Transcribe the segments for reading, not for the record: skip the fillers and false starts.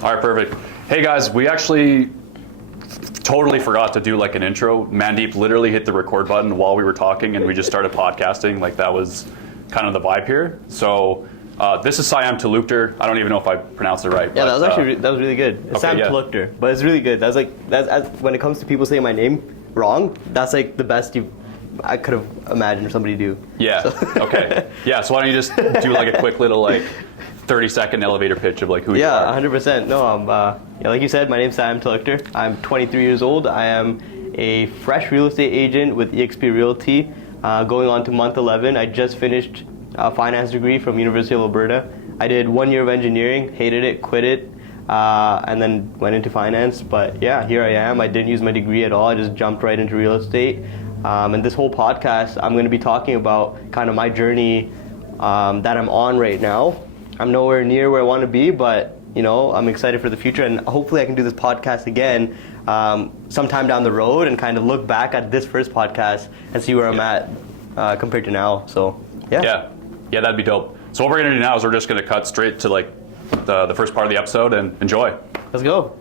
All right, perfect. Hey guys, we actually totally forgot to do like an intro. Mandeep literally hit the record button while we were talking and we just started podcasting. Like that was kind of the vibe here. So this is Sayem Talukder. I don't even know if I pronounced it right. Yeah, but, that was really good. It's okay, Sayem Talukder, but it's really good. That's when it comes to people saying my name wrong, that's like the best I could have imagined somebody do. Yeah. So. Okay. Yeah. So why don't you just do like a quick little 30-second elevator pitch of like who you are? Yeah, 100%. No, like you said, my name's Sayem Talukder. I'm 23 years old. I am a fresh real estate agent with eXp Realty, going on to month 11. I just finished a finance degree from University of Alberta. I did 1 year of engineering, hated it, quit it, and then went into finance. But yeah, here I am. I didn't use my degree at all. I just jumped right into real estate. And this whole podcast, I'm going to be talking about kind of my journey that I'm on right now. I'm nowhere near where I want to be, but I'm excited for the future, and hopefully I can do this podcast again sometime down the road and kind of look back at this first podcast and see where I'm at compared to now. So yeah, that'd be dope. So what we're gonna do now is we're just gonna cut straight to the first part of the episode and enjoy. Let's go.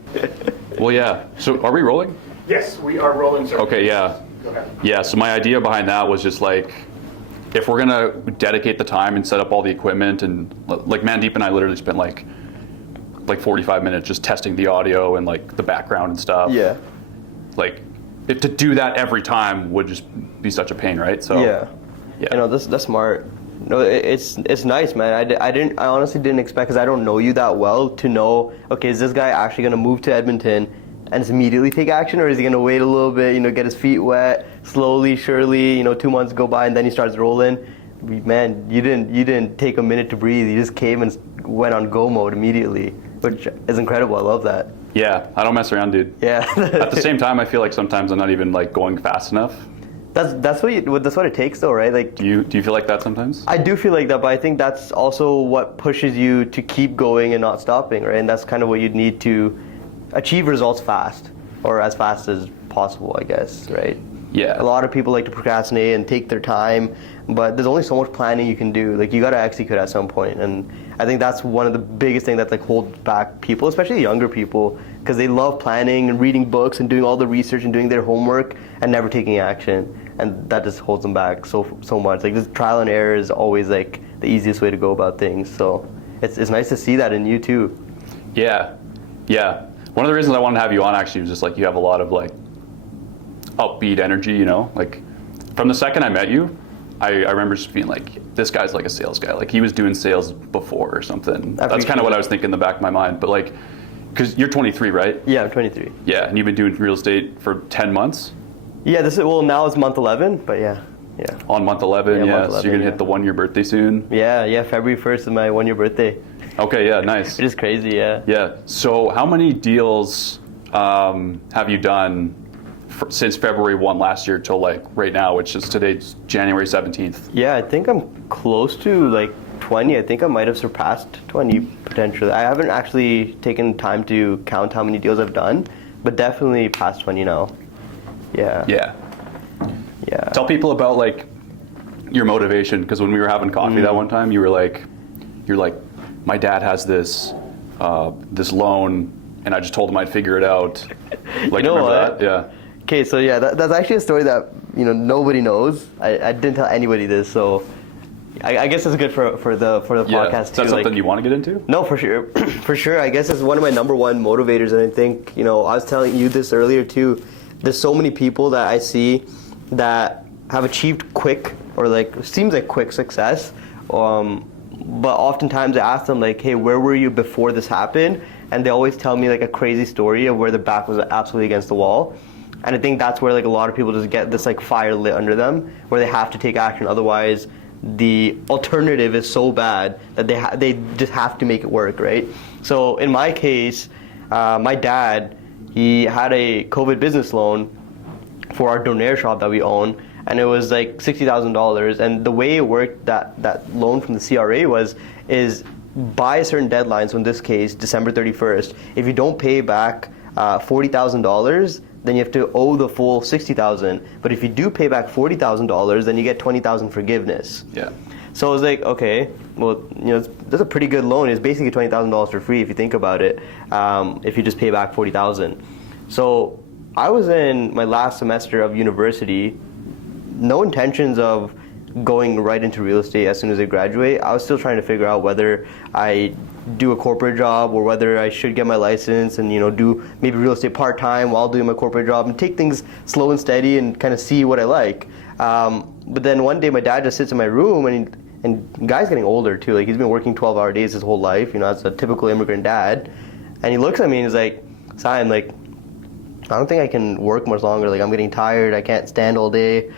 Well, yeah. So are we rolling? Yes, we are rolling, sir. Okay, yeah. Go ahead. Yeah. So my idea behind that was just if we're gonna dedicate the time and set up all the equipment, and like Mandeep and I literally spent like 45 minutes just testing the audio and the background and stuff. Yeah. If to do that every time would just be such a pain, right? So yeah. That's smart. No, it's nice, man. I honestly didn't expect, because I don't know you that well, to know, okay, is this guy actually gonna move to Edmonton and just immediately take action, or is he gonna wait a little bit, get his feet wet, slowly, surely, 2 months go by and then he starts rolling? Man, you didn't take a minute to breathe. You just came and went on go mode immedially, which is incredible. I love that. Yeah, I don't mess around, dude. Yeah. At the same time, I feel like sometimes I'm not even going fast enough. That's what it takes, though, right? Do you feel like that sometimes? I do feel like that, but I think that's also what pushes you to keep going and not stopping, right? And that's kind of what you'd need to achieve results fast, or as fast as possible, I guess, right? Yeah. A lot of people like to procrastinate and take their time, but there's only so much planning you can do. You got to execute at some point, and I think that's one of the biggest things that holds back people, especially younger people, because they love planning and reading books and doing all the research and doing their homework and never taking action, and that just holds them back so much. This trial and error is always the easiest way to go about things. So it's nice to see that in you too. Yeah. One of the reasons I wanted to have you on actually was just you have a lot of upbeat energy, from the second I met you, I remember just being this guy's a sales guy. He was doing sales before or something. That's kind of what I was thinking in the back of my mind. But because you're 23, right? Yeah, I'm 23. Yeah, and you've been doing real estate for 10 months? Yeah, now it's month 11, but yeah. On month 11, yeah. Month 11, so you're going to hit the 1 year birthday soon? Yeah, February 1st is my 1 year birthday. Okay, yeah, nice. It is crazy, yeah. Yeah, so how many deals have you done since February 1 last year till right now, which is today's January 17th? Yeah, I think I'm close to 20. I think I might have surpassed 20 potentially. I haven't actually taken time to count how many deals I've done, but definitely past 20 now. Yeah. Tell people about your motivation, because when we were having coffee that one time, you were you're like, my dad has this loan, and I just told him I'd figure it out. Remember that? Yeah. Okay, so yeah, that's actually a story that nobody knows. I didn't tell anybody this, so I guess it's good for the podcast too. Is that something you want to get into? No, for sure, for sure. I guess it's one of my number one motivators, and I think I was telling you this earlier too. There's so many people that I see that have achieved quick seems like quick success, but oftentimes I ask them hey, where were you before this happened? And they always tell me a crazy story of where their back was absolutely against the wall. And I think that's where a lot of people just get this fire lit under them, where they have to take action. Otherwise, the alternative is so bad that they just have to make it work, right? So in my case, my dad, he had a COVID business loan for our donair shop that we own, and it was $60,000. And the way it worked, that loan from the CRA is by a certain deadline. So in this case, December 31st, if you don't pay back $40,000, then you have to owe the full $60,000. But if you do pay back $40,000, then you get $20,000 forgiveness. Yeah. So I was like, okay, well, that's a pretty good loan. It's basically $20,000 for free if you think about it. If you just pay back $40,000. So I was in my last semester of university, no intentions of going right into real estate as soon as I graduate. I was still trying to figure out whether I do a corporate job or whether I should get my license and do maybe real estate part-time while doing my corporate job and take things slow and steady and kind of see what I like. But then one day my dad just sits in my room and the guy's getting older too. Like he's been working 12-hour days his whole life, as a typical immigrant dad. And he looks at me and he's like, Sayem, like, I don't think I can work much longer. Like I'm getting tired. I can't stand all day.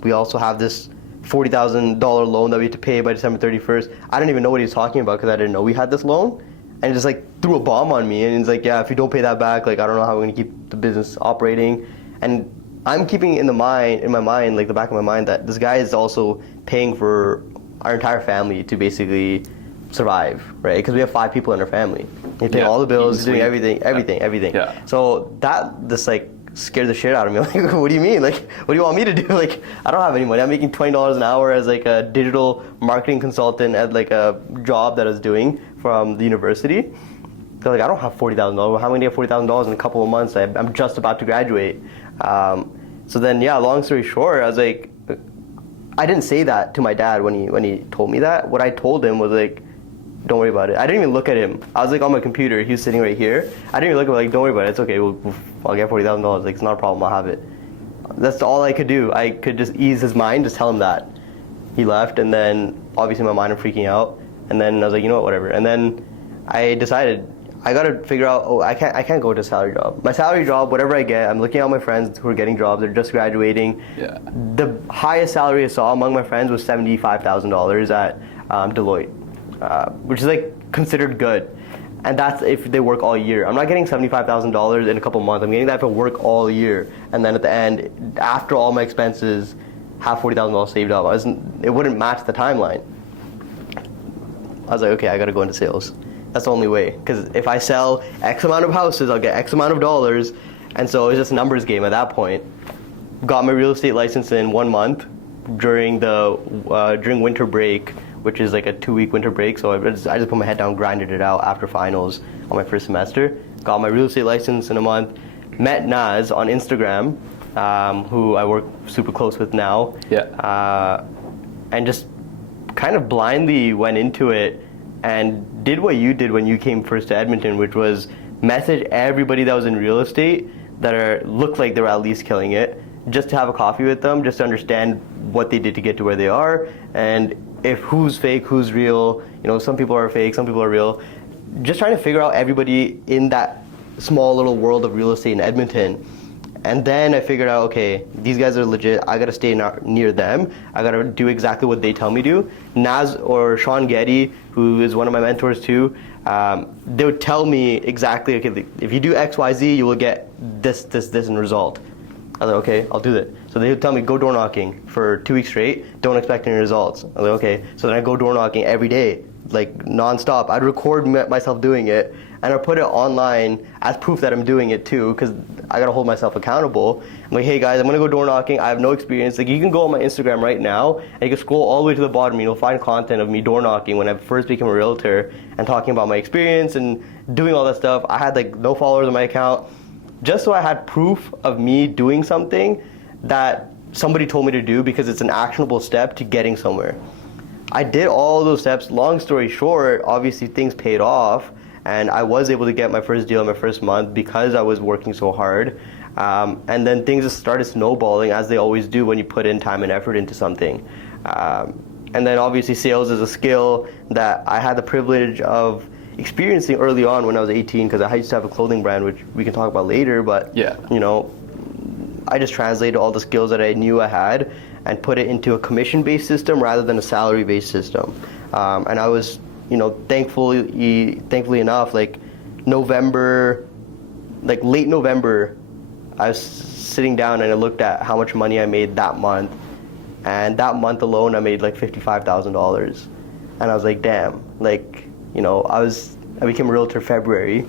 We also have this $40,000 loan that we have to pay by December 31st. I didn't even know what he was talking about because I didn't know we had this loan. And he just like threw a bomb on me. And he's like, yeah, if you don't pay that back, like I don't know how we're going to keep the business operating. And I'm keeping in my mind, like the back of my mind, that this guy is also paying for our entire family to basically survive, right? Because we have 5 people in our family. He's paying all the bills, he's doing everything. Yeah. So that just like scared the shit out of me. Like, what do you mean? Like, what do you want me to do? Like, I don't have any money. I'm making $20 an hour as like a digital marketing consultant at like a job that I was doing from the university. So like, I don't have $40,000. How am I gonna get $40,000 in a couple of months? I'm just about to graduate. So then, yeah, long story short, I was like, I didn't say that to my dad when he told me that. What I told him was like, don't worry about it. I didn't even look at him. I was like on my computer. He was sitting right here. I didn't even look at him. Like, don't worry about it. It's okay. I'll get $40,000. Like, it's not a problem. I'll have it. That's all I could do. I could just ease his mind, just tell him that. He left, and then obviously in my mind I'm freaking out. And then I was like, you know what, whatever. And then I decided I gotta figure out. Oh, I can't go to a salary job. My salary job, whatever I get, I'm looking at my friends who are getting jobs. They're just graduating. Yeah. The highest salary I saw among my friends was $75,000 at Deloitte. Which is like considered good, and that's if they work all year. I'm not getting $75,000 in a couple months. I'm getting that if I work all year, and then at the end, after all my expenses, have $40,000 saved up. It wouldn't match the timeline. I was like, okay, I gotta go into sales. That's the only way, because if I sell X amount of houses, I'll get X amount of dollars, and so it was just a numbers game at that point. Got my real estate license in 1 month during winter break, which is like a 2-week winter break. So I just put my head down, grinded it out after finals on my first semester. Got my real estate license in a month. Met Naz on Instagram, who I work super close with now. Yeah. And just kind of blindly went into it and did what you did when you came first to Edmonton, which was message everybody that was in real estate that looked like they were at least killing it, just to have a coffee with them, just to understand what they did to get to where they are, and if who's fake, who's real. Some people are fake, some people are real. Just trying to figure out everybody in that small little world of real estate in Edmonton. And then I figured out, okay, these guys are legit. I gotta stay near them. I gotta do exactly what they tell me to. Naz or Sean Getty, who is one of my mentors too, they would tell me exactly, okay, if you do X, Y, Z, you will get this in result. I was like, okay, I'll do that. So they would tell me, go door knocking for 2 weeks straight, don't expect any results. I was like, okay. So then I go door knocking every day, like nonstop. I'd record myself doing it, and I put it online as proof that I'm doing it too, because I gotta hold myself accountable. I'm like, hey guys, I'm gonna go door knocking. I have no experience. Like, you can go on my Instagram right now, and you can scroll all the way to the bottom, and you'll find content of me door knocking when I first became a realtor and talking about my experience and doing all that stuff. I had like no followers on my account, just so I had proof of me doing something that somebody told me to do, because it's an actionable step to getting somewhere. I did all those steps. Long story short, obviously things paid off, and I was able to get my first deal in my first month because I was working so hard. And then things just started snowballing, as they always do when you put in time and effort into something. And then obviously sales is a skill that I had the privilege of experiencing early on when I was 18, because I used to have a clothing brand, which we can talk about later, but yeah. I just translated all the skills that I knew I had and put it into a commission-based system rather than a salary-based system. And I was, thankfully enough, like late November, I was sitting down and I looked at how much money I made that month. And that month alone, I made like $55,000. And I was like, damn, I became a realtor February.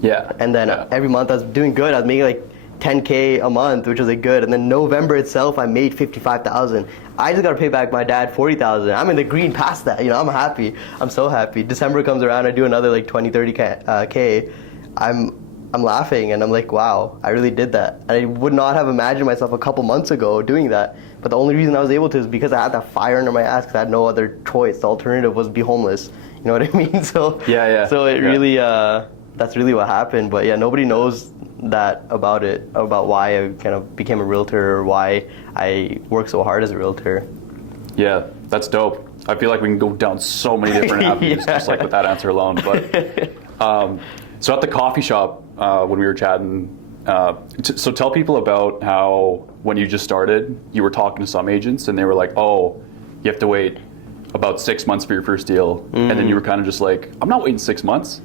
Yeah. And then every month I was doing good. I was making like 10K a month, which was like good. And then November itself, I made 55,000. I just got to pay back my dad 40,000. I'm in the green past that. I'm happy. I'm so happy. December comes around, I do another like 20, 30K. I'm laughing and I'm like, wow, I really did that. I would not have imagined myself a couple months ago doing that. But the only reason I was able to is because I had that fire under my ass, because I had no other choice. The alternative was be homeless. You know what I mean? So Yeah. So it really, that's really what happened. But yeah, nobody knows that about why I kind of became a realtor or why I work so hard as a realtor. Yeah, that's dope. I feel like we can go down so many different avenues just like with that answer alone. But so at the coffee shop when we were chatting, so tell people about how when you just started, you were talking to some agents and they were like, oh, you have to wait about 6 months for your first deal. And then you were kind of just like, I'm not waiting 6 months.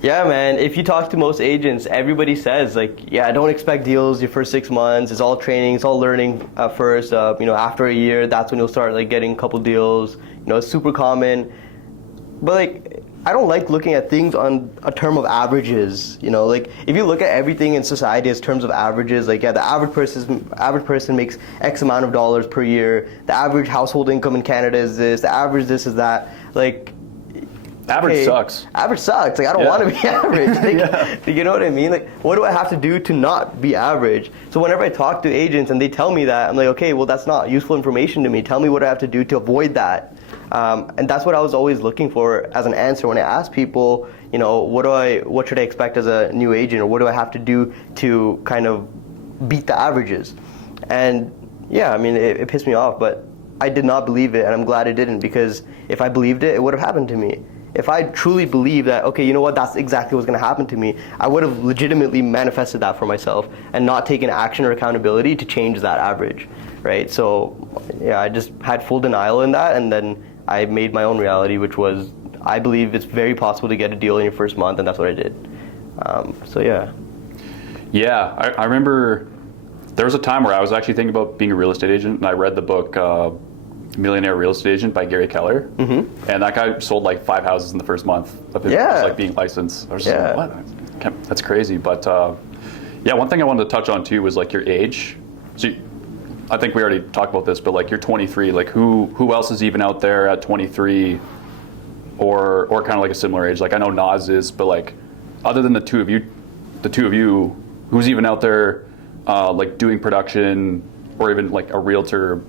Yeah, man. If you talk to most agents, everybody says like, yeah, don't expect deals your first 6 months. It's all training. It's all learning at first. After a year, that's when you'll start like getting a couple deals. It's super common. But like, I don't like looking at things on a term of averages. Like if you look at everything in society as terms of averages, like yeah, the average person makes X amount of dollars per year. The average household income in Canada is this. The average this is that. Like. Average sucks. Average sucks. Like I don't want to be average. Like, you know what I mean? Like what do I have to do to not be average? So whenever I talk to agents and they tell me that, I'm like, okay, well that's not useful information to me. Tell me what I have to do to avoid that. And that's what I was always looking for as an answer when I ask people, what should I expect as a new agent, or what do I have to do to kind of beat the averages? And yeah, I mean, it pissed me off, but I did not believe it, and I'm glad it didn't, because if I believed it, it would have happened to me. If I truly believed that, okay, you know what, that's exactly what's going to happen to me, I would have legitimately manifested that for myself and not taken action or accountability to change that average, right? So, yeah, I just had full denial in that, and then I made my own reality, which was, I believe it's very possible to get a deal in your first month, and that's what I did. So, yeah. Yeah, I remember there was a time where I was actually thinking about being a real estate agent, and I read the book Millionaire Real Estate Agent by Gary Keller, and that guy sold like 5 houses in the first month of his like being licensed. I was just like, what? That's crazy. But yeah, one thing I wanted to touch on too was like your age. So I think we already talked about this, but like you're 23. Like who else is even out there at 23, or kind of like a similar age? Like I know Nas is, but like other than the two of you, who's even out there like doing production or even like a realtor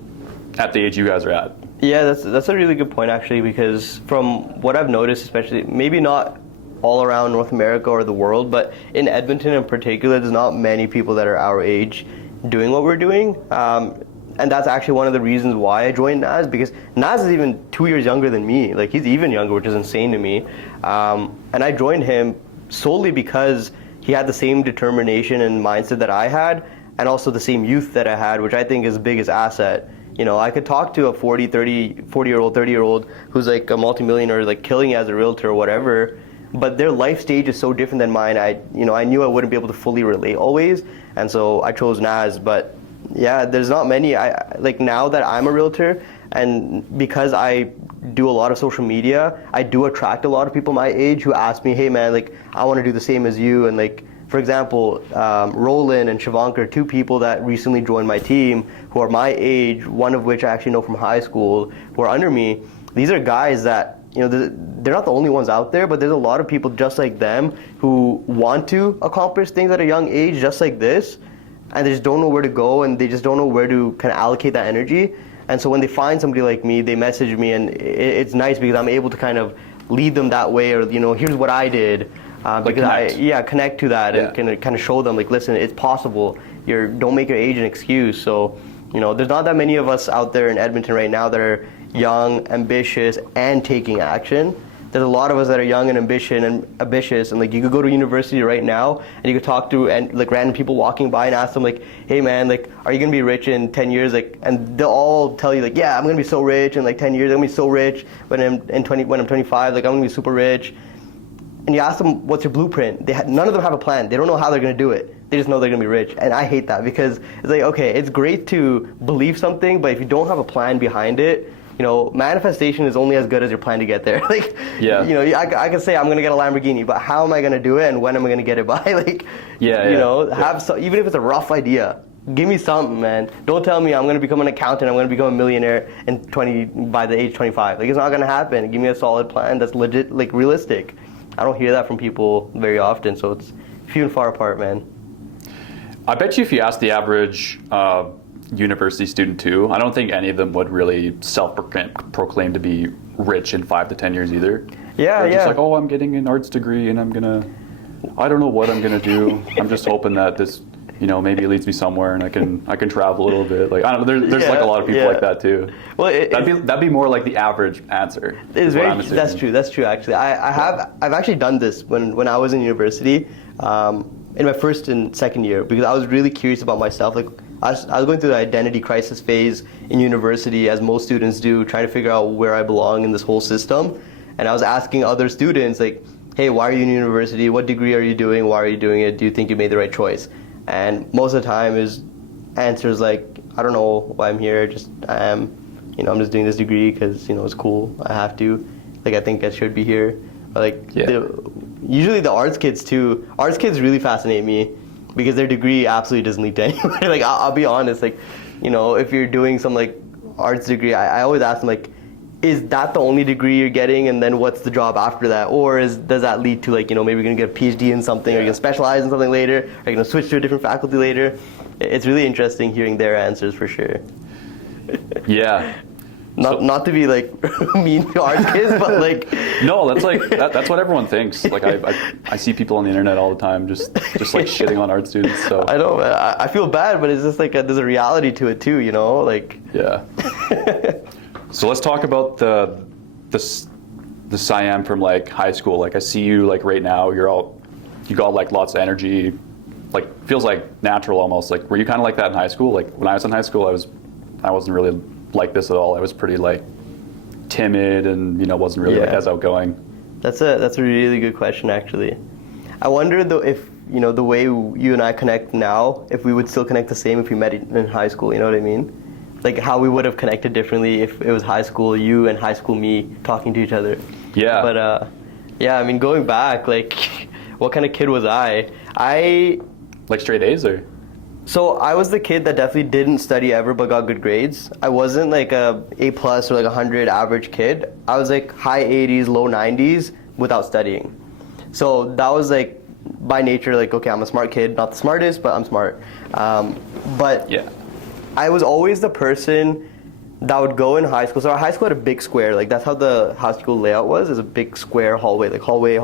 at the age you guys are at? Yeah, that's a really good point actually, because from what I've noticed, especially maybe not all around North America or the world, but in Edmonton in particular, there's not many people that are our age doing what we're doing. And that's actually one of the reasons why I joined Nas, because Nas is even 2 years younger than me. Like he's even younger, which is insane to me. And I joined him solely because he had the same determination and mindset that I had, and also the same youth that I had, which I think is the biggest asset. I could talk to a 40-year-old, 30-year-old who's like a multimillionaire, like killing it as a realtor or whatever, but their life stage is so different than mine. I knew I wouldn't be able to fully relate always, and so I chose Nas. But yeah, there's not many. Like now that I'm a realtor, and because I do a lot of social media, I do attract a lot of people my age who ask me, hey man, like I want to do the same as you. And like, for example, Roland and Shivanka are two people that recently joined my team who are my age, one of which I actually know from high school, who are under me. These are guys that, they're not the only ones out there, but there's a lot of people just like them who want to accomplish things at a young age just like this, and they just don't know where to go, and they just don't know where to kind of allocate that energy. And so when they find somebody like me, they message me, and it's nice because I'm able to kind of lead them that way, or here's what I did. Because connect to that and kind of show them, like, listen, it's possible. Don't make your age an excuse. So, there's not that many of us out there in Edmonton right now that are young, ambitious, and taking action. There's a lot of us that are young and ambitious, and like you could go to university right now and you could talk to like random people walking by and ask them like, hey man, like, are you gonna be rich in 10 years? Like, and they'll all tell you like, yeah, I'm gonna be so rich in like 10 years. I'm gonna be so rich when I'm 25. Like, I'm gonna be super rich. And you ask them, what's your blueprint? None of them have a plan. They don't know how they're going to do it. They just know they're going to be rich. And I hate that, because it's like, okay, it's great to believe something, but if you don't have a plan behind it, manifestation is only as good as your plan to get there. Like, Yeah. I can say I'm gonna get a Lamborghini, but how am I gonna do it, and when am I gonna get it by? Like, even if it's a rough idea, give me something, man. Don't tell me I'm gonna become an accountant, I'm gonna become a millionaire by the age 25. Like, it's not gonna happen. Give me a solid plan that's legit, like realistic. I don't hear that from people very often, so it's few and far apart, man. I bet you if you ask the average university student too, I don't think any of them would really self-proclaim to be rich in 5 to 10 years either. Yeah, They're just like, oh, I'm getting an arts degree and I don't know what I'm gonna do. I'm just hoping that this, maybe it leads me somewhere and I can travel a little bit. Like, I don't know, there's like a lot of people like that too. Well, that'd be more like the average answer. That's true actually. I've actually done this when I was in university. In my first and second year, because I was really curious about myself. Like, I was going through the identity crisis phase in university, as most students do, trying to figure out where I belong in this whole system. And I was asking other students, like, hey, why are you in university? What degree are you doing? Why are you doing it? Do you think you made the right choice? And most of the time is answers like, I don't know why I'm here, I am. I'm just doing this degree because, it's cool. I have to. Like, I think I should be here. Usually the arts kids too. Arts kids really fascinate me because their degree absolutely doesn't lead to anywhere. Like, I'll be honest. Like, if you're doing some like arts degree, I always ask them, like, is that the only degree you're getting, and then what's the job after that? Or does that lead to, like, maybe you're gonna get a PhD in something, or you're gonna specialize in something later, or you're gonna switch to a different faculty later? It's really interesting hearing their answers for sure. Yeah. Not to be like mean to arts kids, but like no, that's what everyone thinks. Like, I see people on the internet all the time just like shitting on art students. So I know, man. I feel bad, but it's just like there's a reality to it too, like. Yeah. So let's talk about the Sayem from like high school. Like, I see you like right now. You got like lots of energy. Like, feels like natural almost. Like, were you kind of like that in high school? Like, when I was in high school, I wasn't really like this at all. I was pretty like timid and wasn't really like as outgoing. That's a really good question actually. I wonder though if the way you and I connect now, if we would still connect the same if we met in high school. You know what I mean? Like, how we would have connected differently if it was high school you and high school me talking to each other. Yeah. But I mean, going back, like, what kind of kid was I? Like straight A's or? So I was the kid that definitely didn't study ever but got good grades. I wasn't like a A+ or like 100 average kid. I was like high 80s, low 90s without studying. So that was like by nature, like, okay, I'm a smart kid, not the smartest, but I'm smart. But yeah, I was always the person that would go in high school. So our high school had a big square. Like, that's how the high school layout was. Is a big square hallway, like hallway.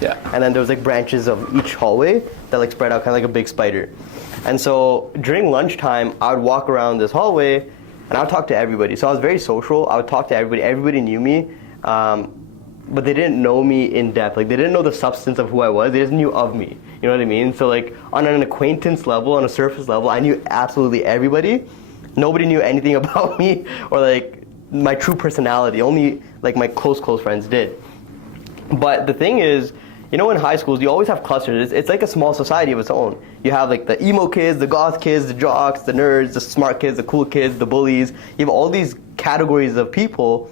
Yeah. And then there was like branches of each hallway that like spread out kind of like a big spider. And so during lunchtime, I would walk around this hallway and I would talk to everybody. So I was very social. I would talk to everybody. Everybody knew me. But they didn't know me in depth. Like, they didn't know the substance of who I was. They just knew of me. You know what I mean? So like, on an acquaintance level, on a surface level, I knew absolutely everybody. Nobody knew anything about me or like my true personality. Only like my close friends did. But the thing is, in high schools, you always have clusters. It's like a small society of its own. You have like the emo kids, the goth kids, the jocks, the nerds, the smart kids, the cool kids, the bullies. You have all these categories of people,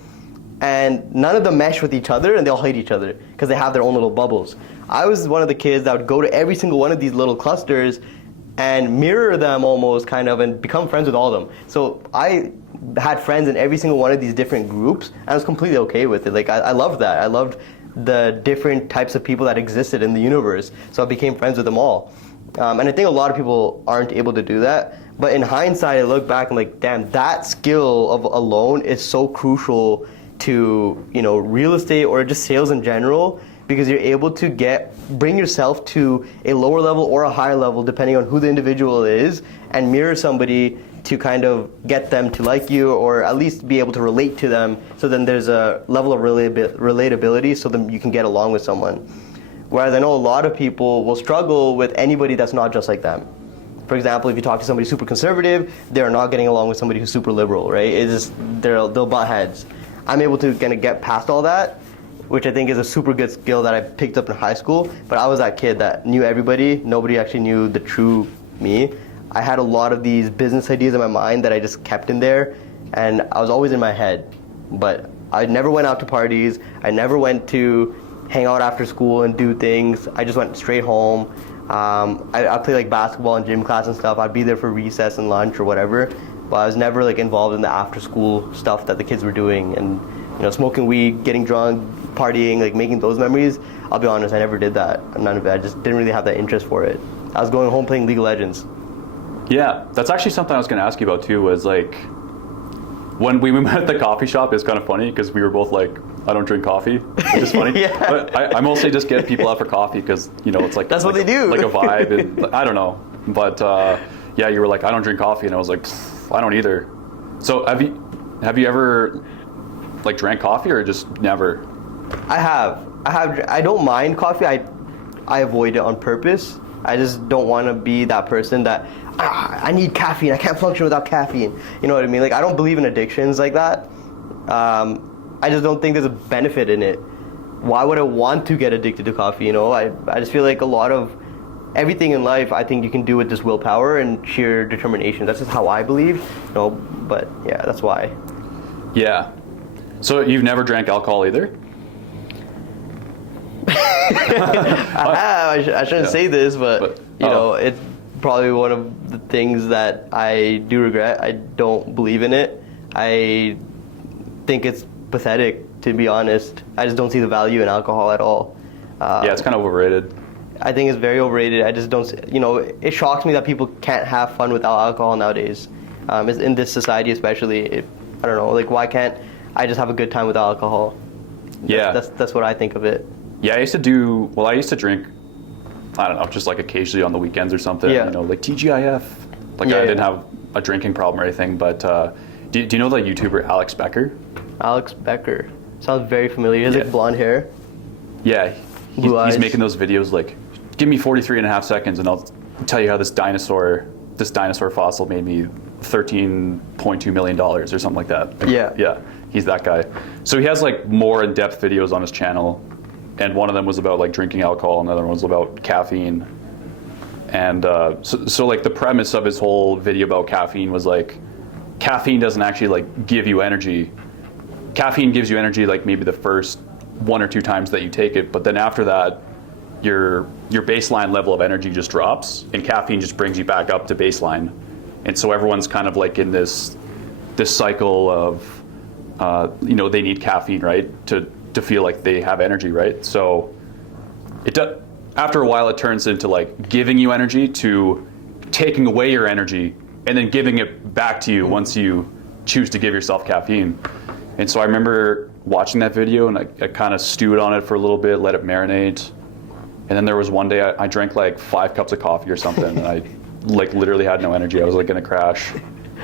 and none of them mesh with each other, and they all hate each other because they have their own little bubbles. I was one of the kids that would go to every single one of these little clusters and mirror them almost, kind of, and become friends with all of them. So I had friends in every single one of these different groups, and I was completely okay with it. Like, I loved that. I loved the different types of people that existed in the universe. So I became friends with them all. And I think a lot of people aren't able to do that. But in hindsight, I look back and like, damn, that skill of alone is so crucial to, real estate or just sales in general, because you're able to bring yourself to a lower level or a higher level, depending on who the individual is, and mirror somebody to kind of get them to like you, or at least be able to relate to them. So then there's a level of relatability, so then you can get along with someone. Whereas I know a lot of people will struggle with anybody that's not just like them. For example, if you talk to somebody super conservative, they're not getting along with somebody who's super liberal, right? It's just, they'll butt heads. I'm able to kind of get past all that, which I think is a super good skill that I picked up in high school. But I was that kid that knew everybody. Nobody actually knew the true me. I had a lot of these business ideas in my mind that I just kept in there and I was always in my head. But I never went out to parties. I never went to hang out after school and do things. I just went straight home. I play like basketball and gym class and stuff. I'd be there for recess and lunch or whatever, but I was never like involved in the after school stuff that the kids were doing, and smoking weed, getting drunk, partying, like making those memories. I'll be honest, I never did that. None of it. I just didn't really have that interest for it. I was going home playing League of Legends. Yeah, that's actually something I was going to ask you about too. Was like when we met at the coffee shop, it's kind of funny because we were both like, I don't drink coffee, which is funny. Yeah. But I mostly just get people out for coffee because it's like that's what they do. Like a vibe, and I don't know. But yeah, you were like, I don't drink coffee, and I was like, I don't either. So have you ever like drank coffee or just never? I have. I don't mind coffee. I avoid it on purpose. I just don't want to be that person that I need caffeine. I can't function without caffeine. You know what I mean? Like, I don't believe in addictions like that. I just don't think there's a benefit in it. Why would I want to get addicted to coffee? I just feel like a lot of everything in life, I think you can do with just willpower and sheer determination. That's just how I believe. But yeah, that's why. Yeah. So you've never drank alcohol either? I shouldn't say this, but it's probably one of the things that I do regret. I don't believe in it. I think it's pathetic, to be honest. I just don't see the value in alcohol at all. Yeah, it's kind of overrated. I think it's very overrated. I just don't, it shocks me that people can't have fun without alcohol nowadays. In this society especially, I don't know, like, why can't I just have a good time without alcohol? That's what I think of it. Yeah, I used to drink, I don't know, just like occasionally on the weekends or something, like TGIF. Like, I didn't have a drinking problem or anything, but do you know the YouTuber Alex Becker? Alex Becker. Sounds very familiar. He has like blonde hair. Yeah, he's making those videos like, give me 43.5 seconds and I'll tell you how this dinosaur fossil made me $13.2 million or something like that. Yeah, he's that guy. So he has like more in-depth videos on his channel, and one of them was about like drinking alcohol, and another one was about caffeine. And so like the premise of his whole video about caffeine was like, caffeine doesn't actually like give you energy. Caffeine gives you energy like maybe the first 1 or 2 times that you take it, but then after that, your baseline level of energy just drops, and caffeine just brings you back up to baseline. And so everyone's kind of like in this cycle of they need caffeine, right, to feel like they have energy, right? So after a while it turns into like giving you energy to taking away your energy and then giving it back to you once you choose to give yourself caffeine. And so I remember watching that video, and I kind of stewed on it for a little bit, let it marinate. And then there was one day I drank like 5 cups of coffee or something, and I like literally had no energy. I was like gonna crash.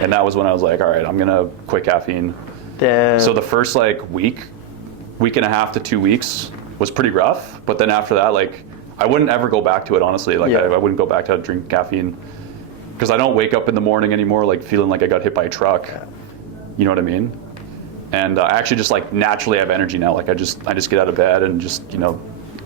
And that was when I was like, all right, I'm gonna quit caffeine. Damn. So the first like week and a half to 2 weeks was pretty rough. But then after that, like, I wouldn't ever go back to it, honestly. Like, I wouldn't go back to drinking caffeine, because I don't wake up in the morning anymore like feeling like I got hit by a truck. You know what I mean? And I actually just like naturally have energy now. Like I just get out of bed and just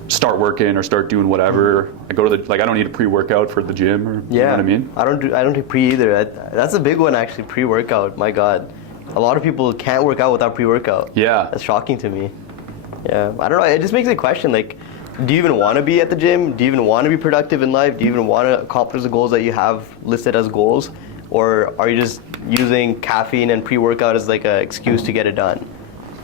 start working or start doing whatever. I go to I don't need a pre-workout for the gym, or you know what I mean? I don't do pre either. That's a big one, actually, pre-workout. My God, a lot of people can't work out without pre-workout. Yeah, that's shocking to me. Yeah, I don't know. It just makes me question, like, do you even want to be at the gym? Do you even want to be productive in life? Do you even want to accomplish the goals that you have listed as goals? Or are you just using caffeine and pre-workout as like an excuse to get it done?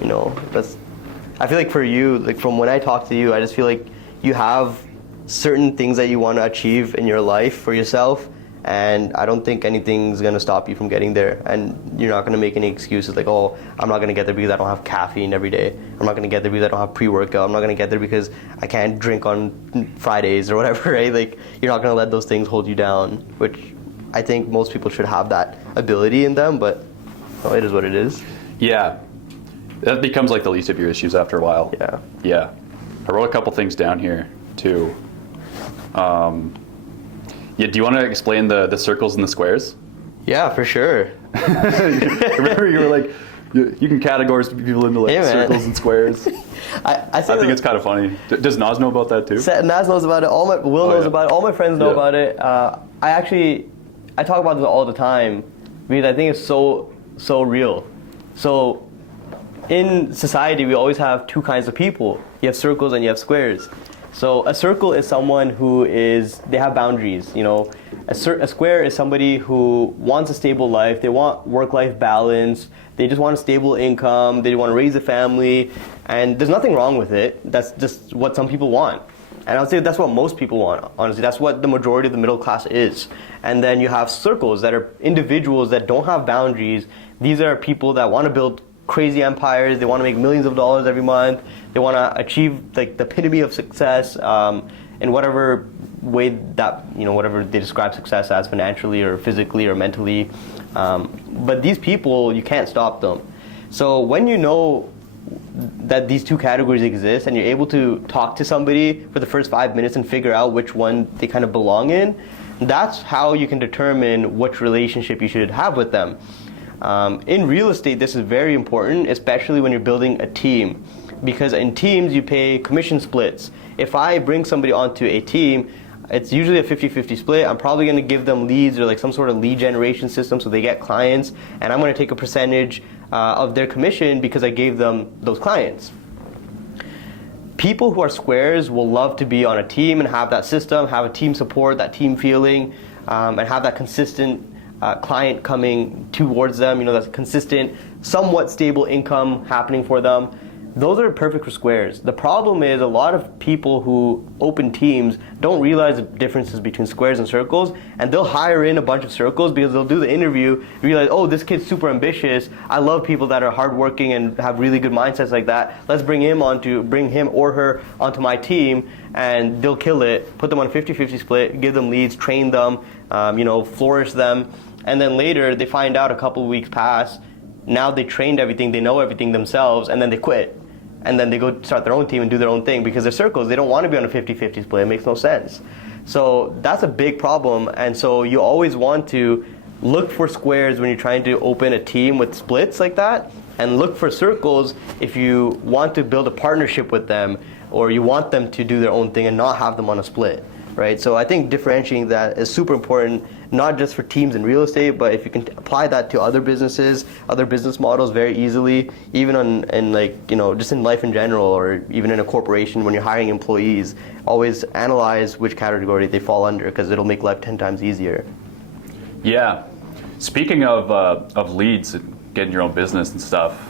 I feel like for you, like from when I talk to you, I just feel like you have certain things that you want to achieve in your life for yourself, and I don't think anything's going to stop you from getting there. And you're not going to make any excuses like, oh, I'm not going to get there because I don't have caffeine every day. I'm not going to get there because I don't have pre-workout. I'm not going to get there because I can't drink on Fridays or whatever, right? Like, you're not going to let those things hold you down, which I think most people should have that ability in them, but it is what it is. Yeah. That becomes like the least of your issues after a while. Yeah. I wrote a couple things down here too. Do you want to explain the circles and the squares? Yeah, for sure. Remember, you were like, you can categorize people into like circles and squares. I think it's kind of funny. Does Naz know about that too? Naz knows about it. Will knows about it. All my friends know about it. I talk about this all the time because I think it's so so real. So in society, we always have two kinds of people. You have circles and you have squares. So a circle is someone they have boundaries, you know. A square is somebody who wants a stable life, they want work-life balance, they just want a stable income, they want to raise a family, and there's nothing wrong with it. That's just what some people want. And I would say that's what most people want, honestly. That's what the majority of the middle class is. And then you have circles that are individuals that don't have boundaries. These are people that want to build crazy empires, they want to make millions of dollars every month, they want to achieve like the epitome of success in whatever way that, you know, whatever they describe success as, financially or physically or mentally. But these people, you can't stop them. So when you know that these two categories exist and you're able to talk to somebody for the first 5 minutes and figure out which one they kind of belong in, that's how you can determine which relationship you should have with them. In real estate, this is very important, especially when you're building a team, because in teams you pay commission splits. If I bring somebody onto a team, it's usually a 50-50 split. I'm probably going to give them leads or like some sort of lead generation system so they get clients, and I'm going to take a percentage of their commission because I gave them those clients. People who are squares will love to be on a team and have that system, have a team support, that team feeling, and have that consistent client coming towards them, you know, that's consistent, somewhat stable income happening for them. Those are perfect for squares. The problem is a lot of people who open teams don't realize the differences between squares and circles, and they'll hire in a bunch of circles because they'll do the interview, realize, oh, this kid's super ambitious, I love people that are hardworking and have really good mindsets like that, let's bring him or her onto my team, and they'll kill it, put them on a 50-50 split, give them leads, train them, flourish them, and then later they find out a couple of weeks pass, now they trained everything, they know everything themselves, and then they quit. And then they go start their own team and do their own thing because they're circles. They don't want to be on a 50-50 split. It makes no sense. So that's a big problem. And so you always want to look for squares when you're trying to open a team with splits like that, and look for circles if you want to build a partnership with them or you want them to do their own thing and not have them on a split. Right? So I think differentiating that is super important, not just for teams in real estate, but if you can apply that to other businesses, other business models very easily, even just in life in general, or even in a corporation when you're hiring employees, always analyze which category they fall under because it'll make life 10 times easier. Yeah. Speaking of leads and getting your own business and stuff,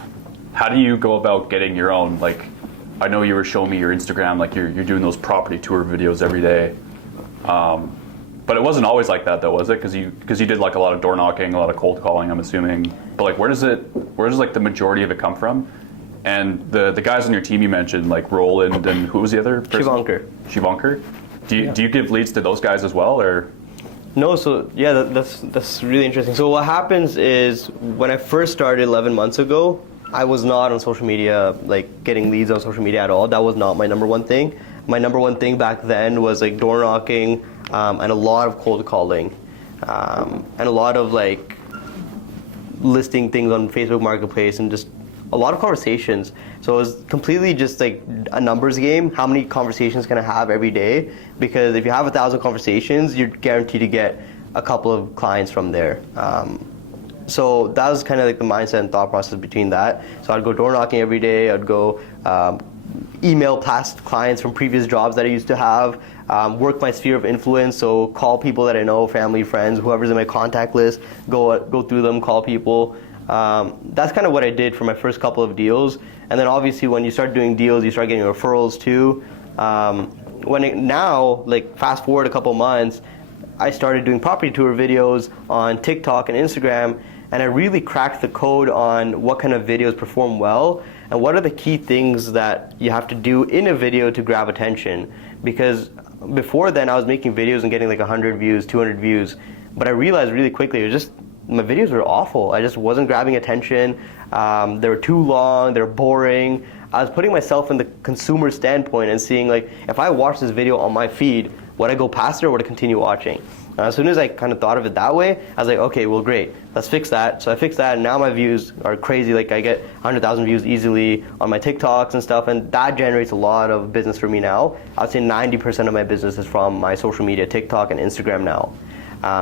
how do you go about getting your own? Like, I know you were showing me your Instagram, like you're doing those property tour videos every day. But it wasn't always like that, though, was it? Because you did like a lot of door knocking, a lot of cold calling, I'm assuming. But like, where does like the majority of it come from? And the guys on your team you mentioned, like Roland and who was the other person? Shivankar. Do you give leads to those guys as well, or? No, so yeah, that's really interesting. So what happens is when I first started 11 months ago, I was not on social media, like getting leads on social media at all. That was not my number one thing. My number one thing back then was like door knocking and a lot of cold calling and a lot of like listing things on Facebook Marketplace and just a lot of conversations. So it was completely just like a numbers game. How many conversations can I have every day? Because if you have 1,000 conversations, you're guaranteed to get a couple of clients from there. So that was kind of like the mindset and thought process between that. So I'd go door knocking every day. I'd go email past clients from previous jobs that I used to have, work my sphere of influence, so call people that I know, family, friends, whoever's in my contact list, go through them, call people. That's kind of what I did for my first couple of deals. And then obviously when you start doing deals, you start getting referrals too. Now, like fast forward a couple months, I started doing property tour videos on TikTok and Instagram, and I really cracked the code on what kind of videos perform well and what are the key things that you have to do in a video to grab attention. Because before then I was making videos and getting like 100 views, 200 views, but I realized really quickly it was just my videos were awful. I just wasn't grabbing attention. They were too long, they were boring. I was putting myself in the consumer standpoint and seeing like, if I watch this video on my feed, would I go past it or would I continue watching? As soon as I kind of thought of it that way, I was like, okay, well, great, let's fix that. So I fixed that, and now my views are crazy. Like I get 100,000 views easily on my TikToks and stuff, and that generates a lot of business for me now. I would say 90% of my business is from my social media, TikTok and Instagram now.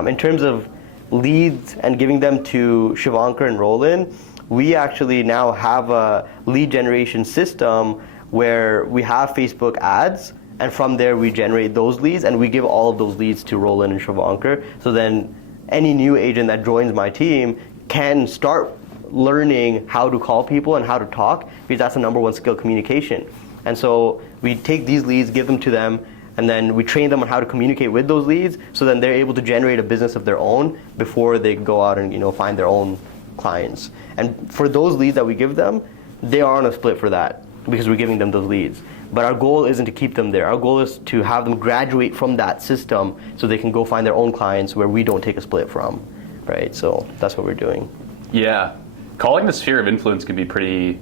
In terms of leads and giving them to Shivankar and Roland, we actually now have a lead generation system where we have Facebook ads, and from there we generate those leads, and we give all of those leads to Roland and Shivankar. So then any new agent that joins my team can start learning how to call people and how to talk, because that's the number one skill, communication. And so we take these leads, give them to them, and then we train them on how to communicate with those leads, so then they're able to generate a business of their own before they go out and find their own clients. And for those leads that we give them, they are on a split for that because we're giving them those leads. But our goal isn't to keep them there. Our goal is to have them graduate from that system so they can go find their own clients where we don't take a split from, right? So that's what we're doing. Yeah. Calling the sphere of influence can be pretty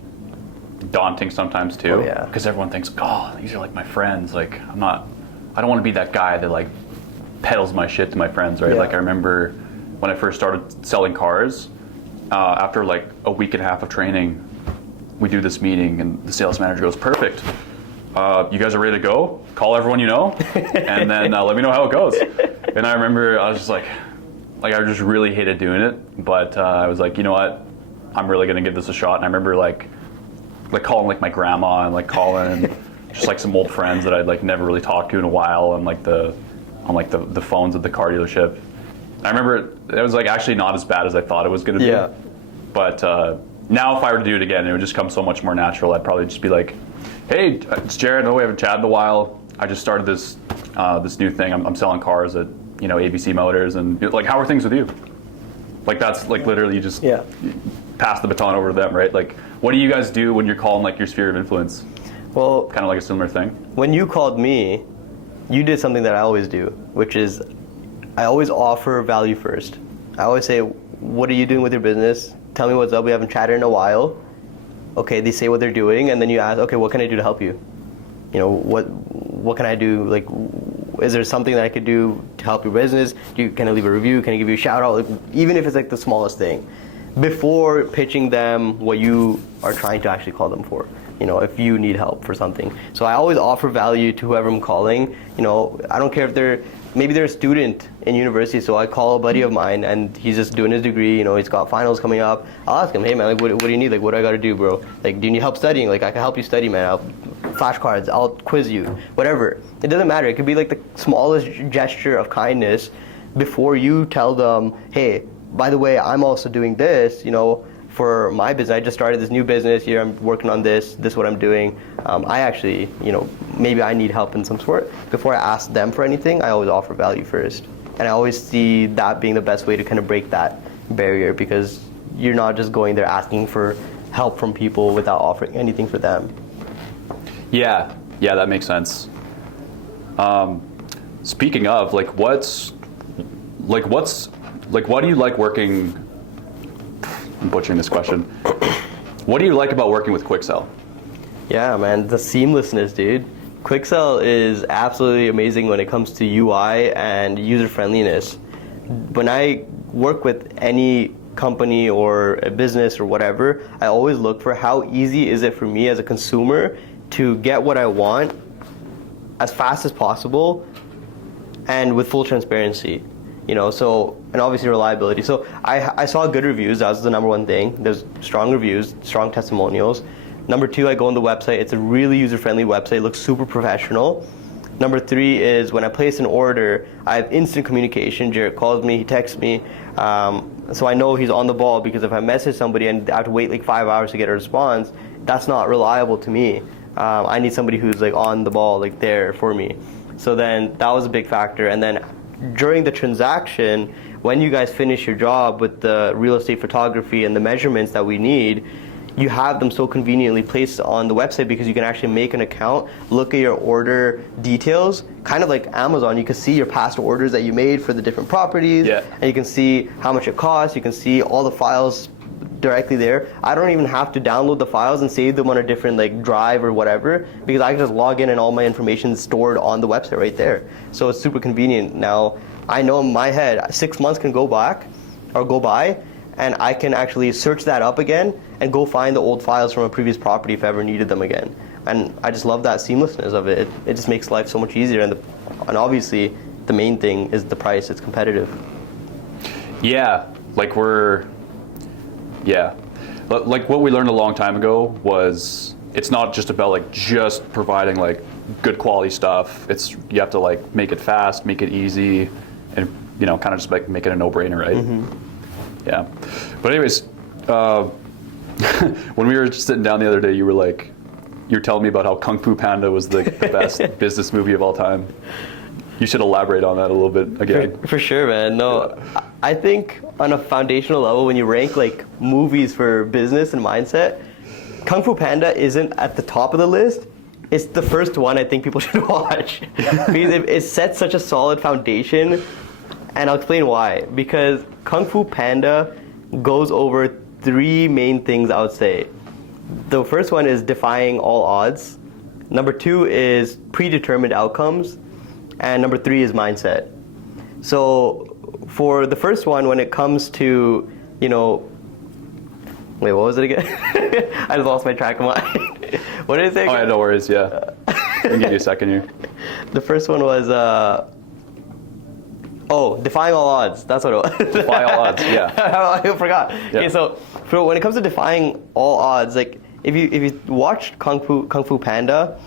daunting sometimes too. Oh, yeah. Because everyone thinks, oh, these are like my friends. Like I don't want to be that guy that like peddles my shit to my friends, right? Yeah. Like I remember when I first started selling cars, after like a week and a half of training, we do this meeting and the sales manager goes, perfect. You guys are ready to go? Call everyone you know, and then let me know how it goes. And I remember I was just like I just really hated doing it, but I was like, you know what? I'm really gonna give this a shot. And I remember like calling like my grandma and like calling just like some old friends that I'd like never really talked to in a while on the phones at the car dealership. I remember it was like actually not as bad as I thought it was gonna be. Yeah. But now if I were to do it again, it would just come so much more natural. I'd probably just be like, hey, it's Jared. No, we haven't chatted in a while. I just started this new thing. I'm selling cars at ABC Motors, and like, how are things with you? Like that's like literally just pass the baton over to them, right? Like, what do you guys do when you're calling like your sphere of influence? Well, kind of like a similar thing. When you called me, you did something that I always do, which is I always offer value first. I always say, what are you doing with your business? Tell me what's up. We haven't chatted in a while. Okay, they say what they're doing, and then you ask, okay, what can I do to help you? What can I do? Like, is there something that I could do to help your business? Can I leave a review? Can I give you a shout out? Like, even if it's like the smallest thing, before pitching them what you are trying to actually call them for. If you need help for something. So I always offer value to whoever I'm calling. I don't care if maybe they're a student in university, so I call a buddy of mine and he's just doing his degree, he's got finals coming up. I'll ask him, hey man, like what do you need? Like what do I gotta do, bro? Like do you need help studying? Like I can help you study, man. I'll flashcards, I'll quiz you, whatever. It doesn't matter. It could be like the smallest gesture of kindness before you tell them, hey, by the way, I'm also doing this, for my business. I just started this new business here. I'm working on this is what I'm doing. I actually, maybe I need help in some sort. Before I ask them for anything, I always offer value first. And I always see that being the best way to kind of break that barrier, because you're not just going there asking for help from people without offering anything for them. Yeah, that makes sense. Speaking of, what do you like working? I'm butchering this question. What do you like about working with QuikSell? Yeah, man, the seamlessness, dude. QuikSell is absolutely amazing when it comes to UI and user friendliness. When I work with any company or a business or whatever, I always look for how easy is it for me as a consumer to get what I want as fast as possible and with full transparency. And obviously reliability. So I saw good reviews. That was the number one thing. There's strong reviews, strong testimonials. Number two, I go on the website. It's a really user-friendly website. It looks super professional. Number three is when I place an order, I have instant communication. Jared calls me, he texts me. So I know he's on the ball, because if I message somebody and I have to wait like 5 hours to get a response, that's not reliable to me. I need somebody who's like on the ball, like there for me. So then that was a big factor. And then during the transaction, when you guys finish your job with the real estate photography and the measurements that we need, you have them so conveniently placed on the website, because you can actually make an account, look at your order details, kind of like Amazon. You can see your past orders that you made for the different properties, and you can see how much it costs. You can see all the files directly there. I don't even have to download the files and save them on a different drive or whatever, because I can just log in and all my information is stored on the website right there. So it's super convenient. Now I know in my head 6 months can go by, and I can actually search that up again and go find the old files from a previous property if I ever needed them again. And I just love that seamlessness of it. It just makes life so much easier. And obviously the main thing is the price. It's competitive. Yeah, like like what we learned a long time ago was it's not just about like just providing like good quality stuff. It's you have to like make it fast, make it easy, and kind of just like make it a no-brainer, right? Mm-hmm. Yeah. But anyways, when we were sitting down the other day, you were telling me about how Kung Fu Panda was the best business movie of all time. You should elaborate on that a little bit again. For sure, man. No, yeah. I think on a foundational level, when you rank like movies for business and mindset, Kung Fu Panda isn't at the top of the list. It's the first one I think people should watch because it sets such a solid foundation, and I'll explain why. Because Kung Fu Panda goes over three main things, I would say. The first one is defying all odds. Number two is predetermined outcomes. And number three is mindset. So for the first one, when it comes to, wait, what was it again? I just lost my track of mind. What did it say again? Oh, yeah, no worries, yeah. I'll give you a second here. The first one was, defying all odds. That's what it was. Defy all odds, yeah. I forgot. Yeah. Okay, so when it comes to defying all odds, like if you watch Kung Fu Panda,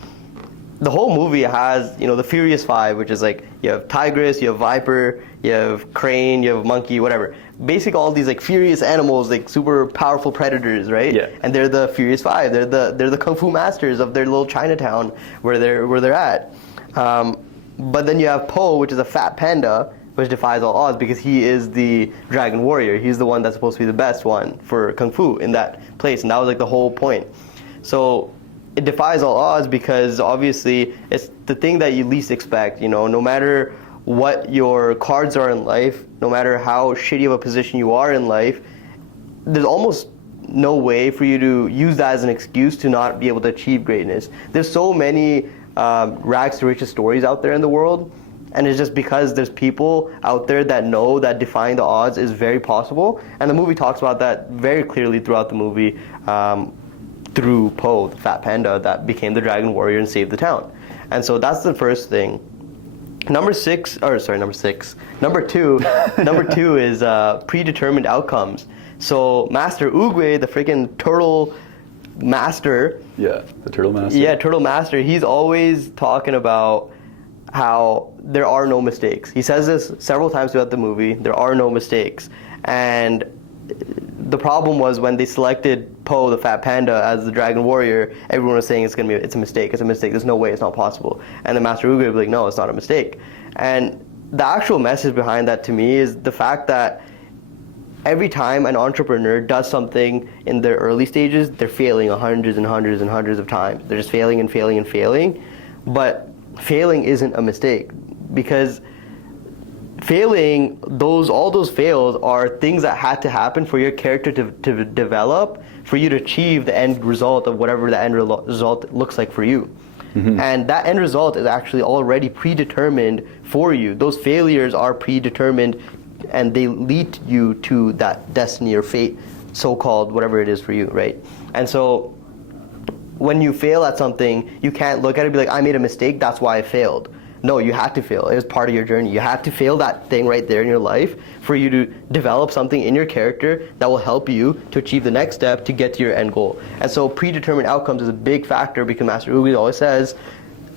the whole movie has, the Furious Five, which is like, you have Tigress, you have Viper, you have Crane, you have Monkey, whatever. Basically all these like furious animals, like super powerful predators, right? Yeah. And they're the Furious Five. They're the Kung Fu masters of their little Chinatown where they're at. But then you have Po, which is a fat panda, which defies all odds because he is the Dragon Warrior. He's the one that's supposed to be the best one for Kung Fu in that place. And that was like the whole point. So it defies all odds because obviously it's the thing that you least expect. No matter what your cards are in life, no matter how shitty of a position you are in life, there's almost no way for you to use that as an excuse to not be able to achieve greatness. There's so many rags to riches stories out there in the world, and it's just because there's people out there that know that defying the odds is very possible, and the movie talks about that very clearly throughout the movie. Through Po, the fat panda that became the Dragon Warrior and saved the town. And so that's the first thing. Number two is predetermined outcomes. So Master Oogway, the freaking turtle master. Yeah, the turtle master. Yeah, turtle master. He's always talking about how there are no mistakes. He says this several times throughout the movie. There are no mistakes. And the problem was when they selected Po, the fat panda, as the Dragon Warrior, everyone was saying it's a mistake, there's no way, it's not possible. And the Master Oogway would be like, no, it's not a mistake. And the actual message behind that to me is the fact that every time an entrepreneur does something in their early stages, they're failing hundreds and hundreds and hundreds of times. They're just failing and failing and failing. But failing isn't a mistake because failing, all those fails are things that had to happen for your character to develop, for you to achieve the end result of whatever the end result looks like for you. Mm-hmm. And that end result is actually already predetermined for you. Those failures are predetermined and they lead you to that destiny or fate, so-called, whatever it is for you, right? And so when you fail at something, you can't look at it and be like, I made a mistake, that's why I failed. No, you had to fail. It was part of your journey. You had to fail that thing right there in your life for you to develop something in your character that will help you to achieve the next step to get to your end goal. And so predetermined outcomes is a big factor because Master Oogway always says,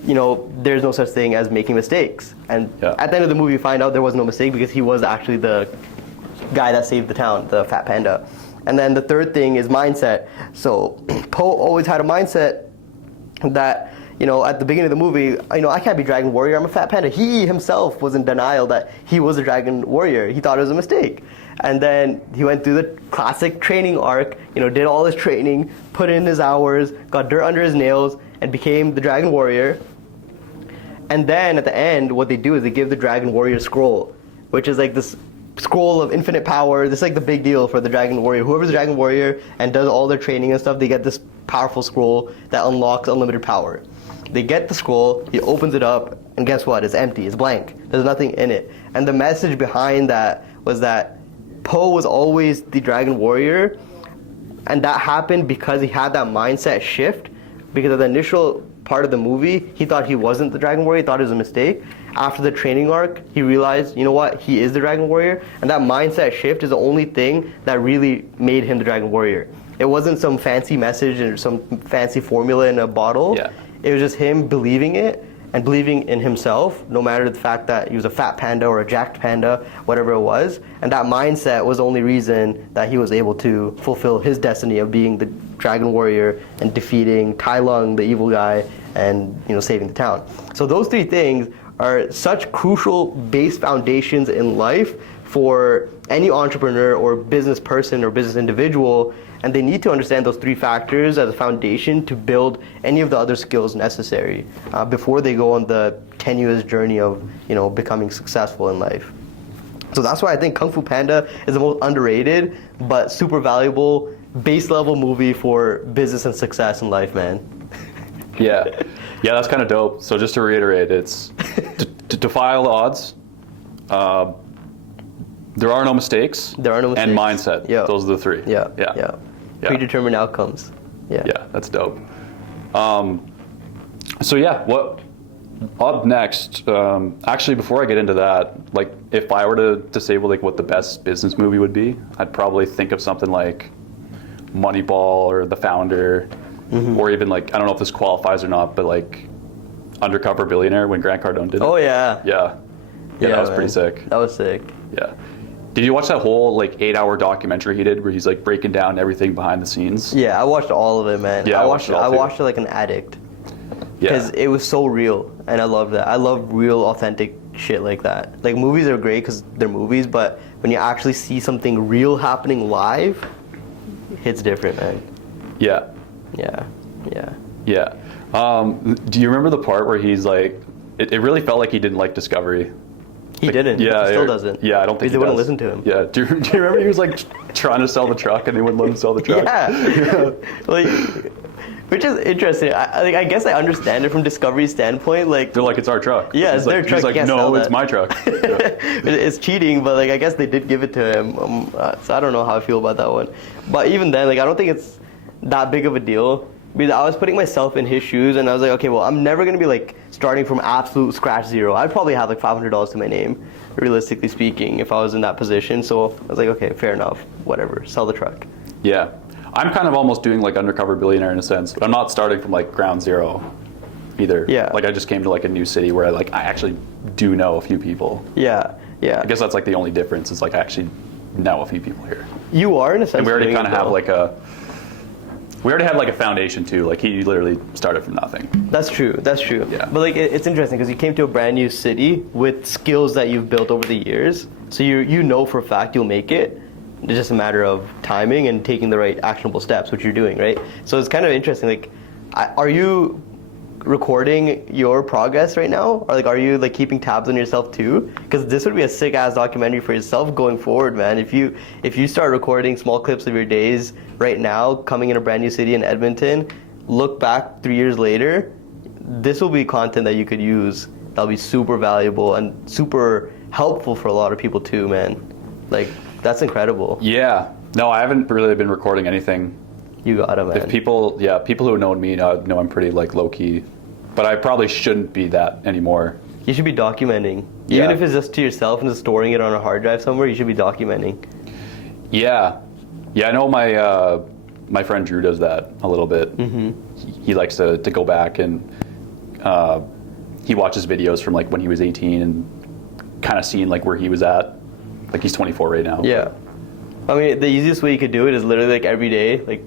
there's no such thing as making mistakes. And at the end of the movie, you find out there was no mistake because he was actually the guy that saved the town, the fat panda. And then the third thing is mindset. So Po always had a mindset that, at the beginning of the movie, I can't be Dragon Warrior, I'm a fat panda. He himself was in denial that he was a Dragon Warrior. He thought it was a mistake. And then he went through the classic training arc, did all his training, put in his hours, got dirt under his nails, and became the Dragon Warrior. And then at the end, what they do is they give the Dragon Warrior scroll, which is like this scroll of infinite power. This is like the big deal for the Dragon Warrior. Whoever's the Dragon Warrior and does all their training and stuff, they get this powerful scroll that unlocks unlimited power. They get the scroll, he opens it up, and guess what? It's empty, it's blank. There's nothing in it. And the message behind that was that Po was always the Dragon Warrior, and that happened because he had that mindset shift, because of the initial part of the movie, he thought he wasn't the Dragon Warrior, he thought it was a mistake. after the training arc, he realized, you know what, he is the Dragon Warrior, and that mindset shift is the only thing that really made him the Dragon Warrior. It wasn't some fancy message or some fancy formula in a bottle. Yeah. It was just him believing it and believing in himself, no matter the fact that he was a fat panda or a jacked panda, whatever it was. And that mindset was the only reason that he was able to fulfill his destiny of being the Dragon Warrior and defeating Tai Lung, the evil guy, and saving the town. So those three things are such crucial base foundations in life for any entrepreneur or business person or business individual, and they need to understand those three factors as a foundation to build any of the other skills necessary before they go on the tenuous journey of becoming successful in life. So that's why I think Kung Fu Panda is the most underrated but super valuable base level movie for business and success in life, man. Yeah, that's kind of dope. So just to reiterate, it's to defy all the odds. There are no mistakes. There are no mistakes. And mindset. Yeah. Those are the three. Yeah. Yeah. Predetermined outcomes. Yeah. Yeah, that's dope. So yeah, what up next? Actually, before I get into that, like if I were to say like what the best business movie would be, I'd probably think of something like Moneyball or The Founder, or even like, I don't know if this qualifies or not, but like Undercover Billionaire when Grant Cardone did it. Oh yeah. Yeah, that was pretty sick. That was sick. Yeah. Did you watch that whole like 8-hour documentary he did where he's like breaking down everything behind the scenes? Yeah, I watched all of it, man. Yeah, I watched it it like an addict. Yeah. Because it was so real, and I love that. I love real, authentic shit like that. Like, movies are great because they're movies, but when you actually see something real happening live, it hits different, man. Yeah. Yeah. Do you remember the part where he's like, it really felt like he didn't like Discovery. He didn't. Yeah, He still doesn't. Yeah, I don't think they he wouldn't does. listen to him. Yeah. Do you remember he was like trying to sell the truck and they wouldn't let him sell the truck? Yeah. Like, which is interesting. I guess I understand it from Discovery's standpoint. Like, They're like, it's our truck. Yeah, it's He's their like, truck. He's like, You can't no, sell it's that." my truck. It's cheating, but like I guess they did give it to him. So I don't know how I feel about that one. But even then, like I don't think it's that big of a deal. Because I was putting myself in his shoes, and I was like, okay, well, I'm never gonna be like starting from absolute scratch zero. I'd probably have like $500 to my name, realistically speaking, if I was in that position. So I was like, okay, fair enough, whatever, sell the truck. Yeah. I'm kind of almost doing like Undercover Billionaire in a sense, but I'm not starting from like ground zero either. Yeah. Like I just came to like a new city where I actually do know a few people. Yeah. I guess that's like the only difference is like I actually know a few people here. You are in a sense. And we already doing kind it, of have though. like we already have like a foundation too. Like he literally started from nothing. That's true. Yeah. But like it's interesting because you came to a brand new city with skills that you've built over the years. So you know for a fact you'll make it. It's just a matter of timing and taking the right actionable steps, which you're doing, right? So it's kind of interesting. Like, are you recording your progress right now, or like are you like keeping tabs on yourself too? Because this would be a sick ass documentary for yourself going forward, man. If you start recording small clips of your days right now, coming in a brand new city in Edmonton, look back 3 years later, this will be content that you could use. That'll be super valuable and super helpful for a lot of people too, man. Like, that's incredible. Yeah. No, I haven't really been recording anything. You got it, man. If people who have known me know I'm pretty like low key, but I probably shouldn't be that anymore. You should be documenting. Yeah. Even if it's just to yourself and just storing it on a hard drive somewhere, you should be documenting. Yeah. I know my friend Drew does that a little bit. Mm-hmm. He likes to go back and he watches videos from like when he was 18 and kind of seeing like where he was at. Like he's 24 right now. Yeah. I mean, the easiest way you could do it is literally like every day, like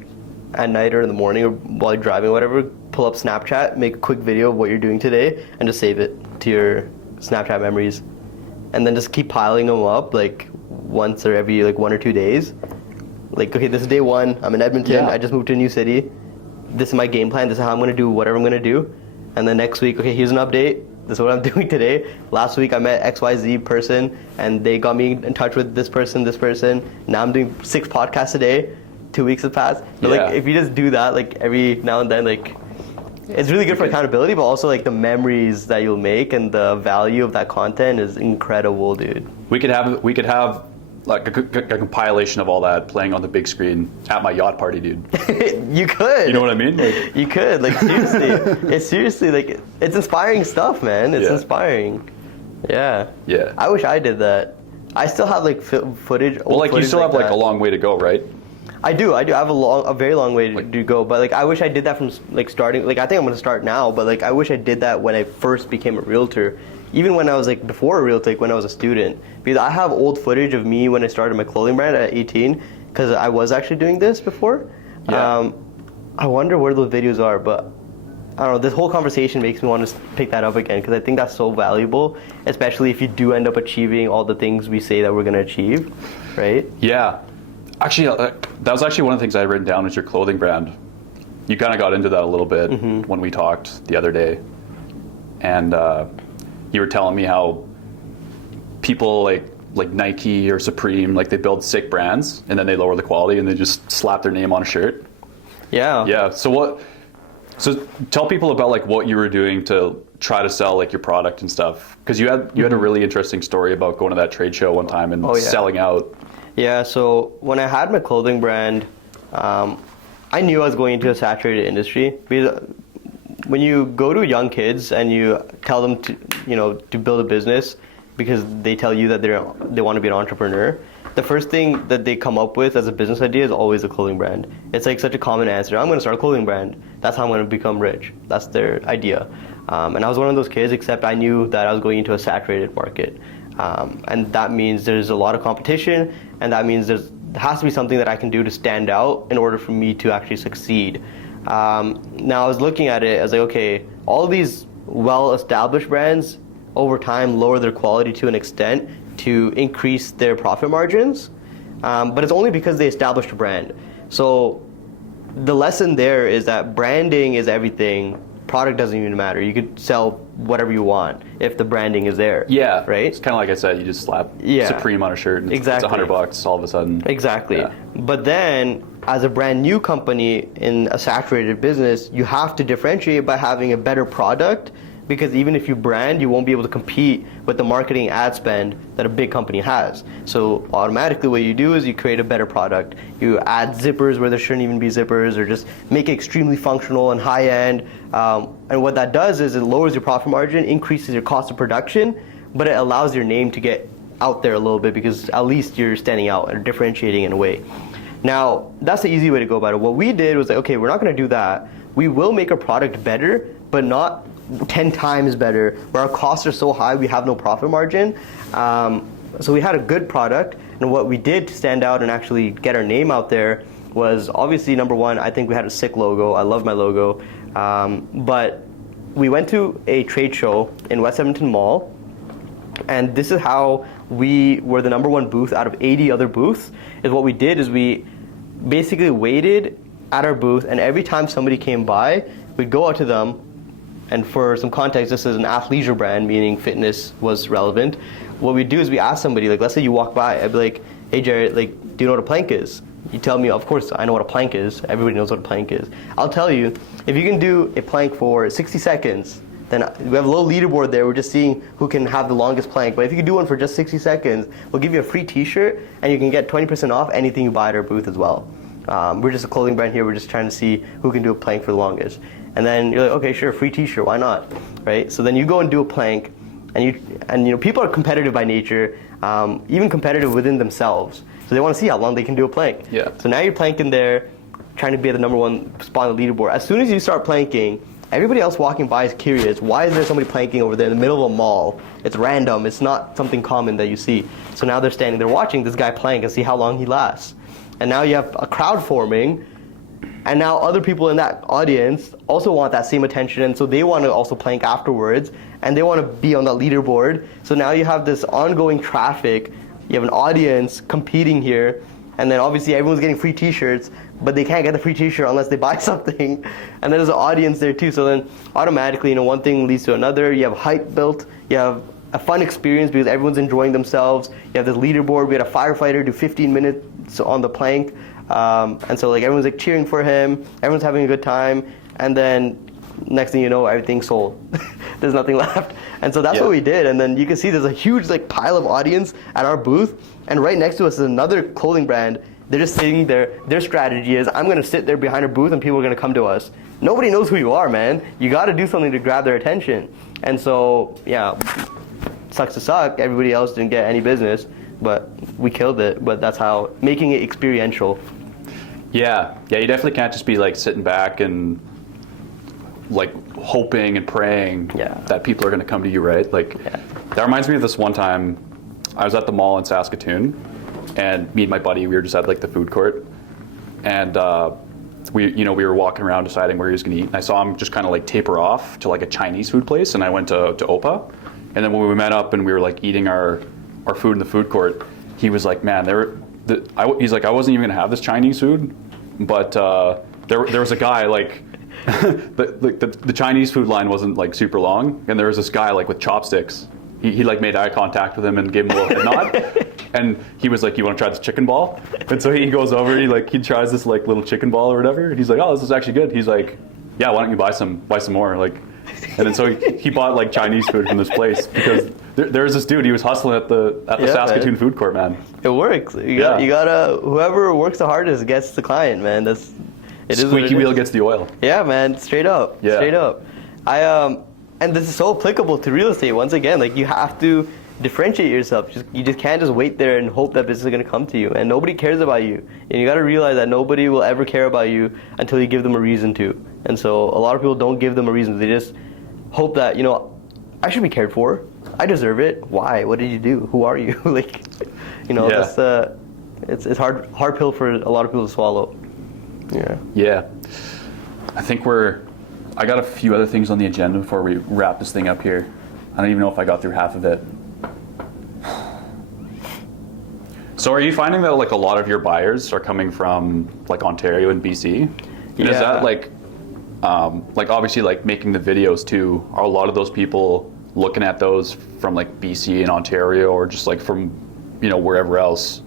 at night or in the morning or while you're driving or whatever, pull up Snapchat, make a quick video of what you're doing today, and just save it to your Snapchat memories. And then just keep piling them up like once or every like 1 or 2 days. Like, okay, this is day 1, I'm in Edmonton, Yeah. I just moved to a new city. This is my game plan, this is how I'm going to do whatever I'm going to do. And then next week, okay, here's an update. This is what I'm doing today. Last week I met XYZ person and they got me in touch with this person. Now I'm doing 6 podcasts a day. 2 weeks have passed. But like, if you just do that like every now and then, like it's really good for accountability, but also like the memories that you'll make and the value of that content is incredible, dude. We could have like a compilation of all that playing on the big screen at my yacht party, dude. You could. You know what I mean? Like, you could. Like, seriously. It's seriously like it's inspiring stuff, man. It's Yeah. inspiring. Yeah. Yeah. I wish I did that. I still have like footage. Well, like you footage still have like that. a long way to go, right? I do. I have a very long way to go. But like, I wish I did that from like starting. Like, I think I'm gonna start now. But like, I wish I did that when I first became a realtor. Even when I was like before a realtor, like when I was a student. Because I have old footage of me when I started my clothing brand at 18. Because I was actually doing this before. Yeah. I wonder where those videos are, but I don't know. This whole conversation makes me want to pick that up again because I think that's so valuable, especially if you do end up achieving all the things we say that we're gonna achieve, right? Yeah. Actually, that was actually one of the things I had written down was your clothing brand. You kind of got into that a little bit when we talked the other day. And you were telling me how people like Nike or Supreme, like they build sick brands and then they lower the quality and they just slap their name on a shirt. Yeah. Yeah. So tell people about like what you were doing to try to sell like your product and stuff. Because you had a really interesting story about going to that trade show one time and selling out. Yeah, so when I had my clothing brand, I knew I was going into a saturated industry. Because when you go to young kids and you tell them to build a business because they tell you that they want to be an entrepreneur, the first thing that they come up with as a business idea is always a clothing brand. It's like such a common answer. I'm going to start a clothing brand. That's how I'm going to become rich. That's their idea. And I was one of those kids, except I knew that I was going into a saturated market. And that means there's a lot of competition, and that means there has to be something that I can do to stand out in order for me to actually succeed. Now I was looking at it as like, okay, all these well-established brands over time lower their quality to an extent to increase their profit margins, but it's only because they established a brand. So the lesson there is that branding is everything. Product doesn't even matter. You could sell whatever you want if the branding is there. Yeah, right. It's kind of like I said, you just slap Supreme on a shirt and exactly. It's $100 all of a sudden. Exactly. Yeah. But then, as a brand new company in a saturated business, you have to differentiate by having a better product. Because even if you brand, you won't be able to compete with the marketing ad spend that a big company has. So automatically what you do is you create a better product. You add zippers where there shouldn't even be zippers, or just make it extremely functional and high end. And what that does is it lowers your profit margin, increases your cost of production, but it allows your name to get out there a little bit because at least you're standing out and differentiating in a way. Now, that's the easy way to go about it. What we did was like, okay, we're not gonna do that. We will make a product better, but not 10 times better, where our costs are so high we have no profit margin. So we had a good product, and what we did to stand out and actually get our name out there was obviously number one, I think we had a sick logo. I love my logo. But we went to a trade show in West Edmonton Mall, and this is how we were the number one booth out of 80 other booths. Is what we did is we basically waited at our booth, and every time somebody came by, we'd go out to them. And for some context, this is an athleisure brand, meaning fitness was relevant. What we do is we ask somebody, like let's say you walk by, I'd be like, hey Jared, like, do you know what a plank is? You tell me, of course I know what a plank is. Everybody knows what a plank is. I'll tell you, if you can do a plank for 60 seconds, then we have a little leaderboard there. We're just seeing who can have the longest plank. But if you can do one for just 60 seconds, we'll give you a free t-shirt, and you can get 20% off anything you buy at our booth as well. We're just a clothing brand here. We're just trying to see who can do a plank for the longest. And then you're like, okay, sure, free t-shirt, why not, right? So then you go and do a plank, and you know, people are competitive by nature, even competitive within themselves. So they want to see how long they can do a plank. Yeah. So now you're planking there, trying to be at the number one spot on the leaderboard. As soon as you start planking, everybody else walking by is curious. Why is there somebody planking over there in the middle of a mall? It's random. It's not something common that you see. So now they're standing there watching this guy plank and see how long he lasts. And now you have a crowd forming, and now other people in that audience also want that same attention, and so they want to also plank afterwards, and they want to be on that leaderboard. So now you have this ongoing traffic. You have an audience competing here, and then obviously everyone's getting free t-shirts, but they can't get the free t-shirt unless they buy something. And then there's an audience there too. So then automatically, you know, one thing leads to another. You have hype built. You have a fun experience because everyone's enjoying themselves. You have this leaderboard. We had a firefighter do 15 minutes on the plank. And so like everyone's like cheering for him, everyone's having a good time, and then next thing you know, everything's sold. There's nothing left. And so that's what we did. And then you can see there's a huge like pile of audience at our booth, and right next to us is another clothing brand. They're just sitting there. Their strategy is, I'm gonna sit there behind our booth and people are gonna come to us. Nobody knows who you are, man. You gotta do something to grab their attention. And so, yeah, sucks to suck. Everybody else didn't get any business, but we killed it. But that's how, making it experiential. Yeah, you definitely can't just be like sitting back and like hoping and praying that people are going to come to you, right? Like that reminds me of this one time I was at the mall in Saskatoon, and me and my buddy, we were just at like the food court, and we were walking around deciding where he was going to eat, and I saw him just kind of like taper off to like a Chinese food place, and I went to Opa, and then when we met up and we were like eating our food in the food court, he was like, man, he's like, I wasn't even going to have this Chinese food, but there was a guy like, the Chinese food line wasn't like super long, and there was this guy like with chopsticks. He like made eye contact with him and gave him a little head nod, and he was like, "You want to try this chicken ball?" And so he goes over, he tries this like little chicken ball or whatever, and he's like, "Oh, this is actually good." He's like, "Yeah, why don't you buy some more?" Like, and then so he bought like Chinese food from this place because there was this dude. He was hustling at the Saskatoon food court, man. It works. You gotta whoever works the hardest gets the client, man. Squeaky wheel gets the oil. Yeah, man, straight up. Yeah. Straight up. And this is so applicable to real estate. Once again, like you have to differentiate yourself. You just can't just wait there and hope that business is going to come to you. And nobody cares about you. And you got to realize that nobody will ever care about you until you give them a reason to. And so a lot of people don't give them a reason. They just hope that, I should be cared for. I deserve it. Why? What did you do? Who are you? That's it's hard pill for a lot of people to swallow. Yeah. I think I got a few other things on the agenda before we wrap this thing up here. I don't even know if I got through half of it. So are you finding that like a lot of your buyers are coming from like Ontario and BC? And is that like obviously like making the videos too, are a lot of those people looking at those from like BC and Ontario or just like from, wherever else?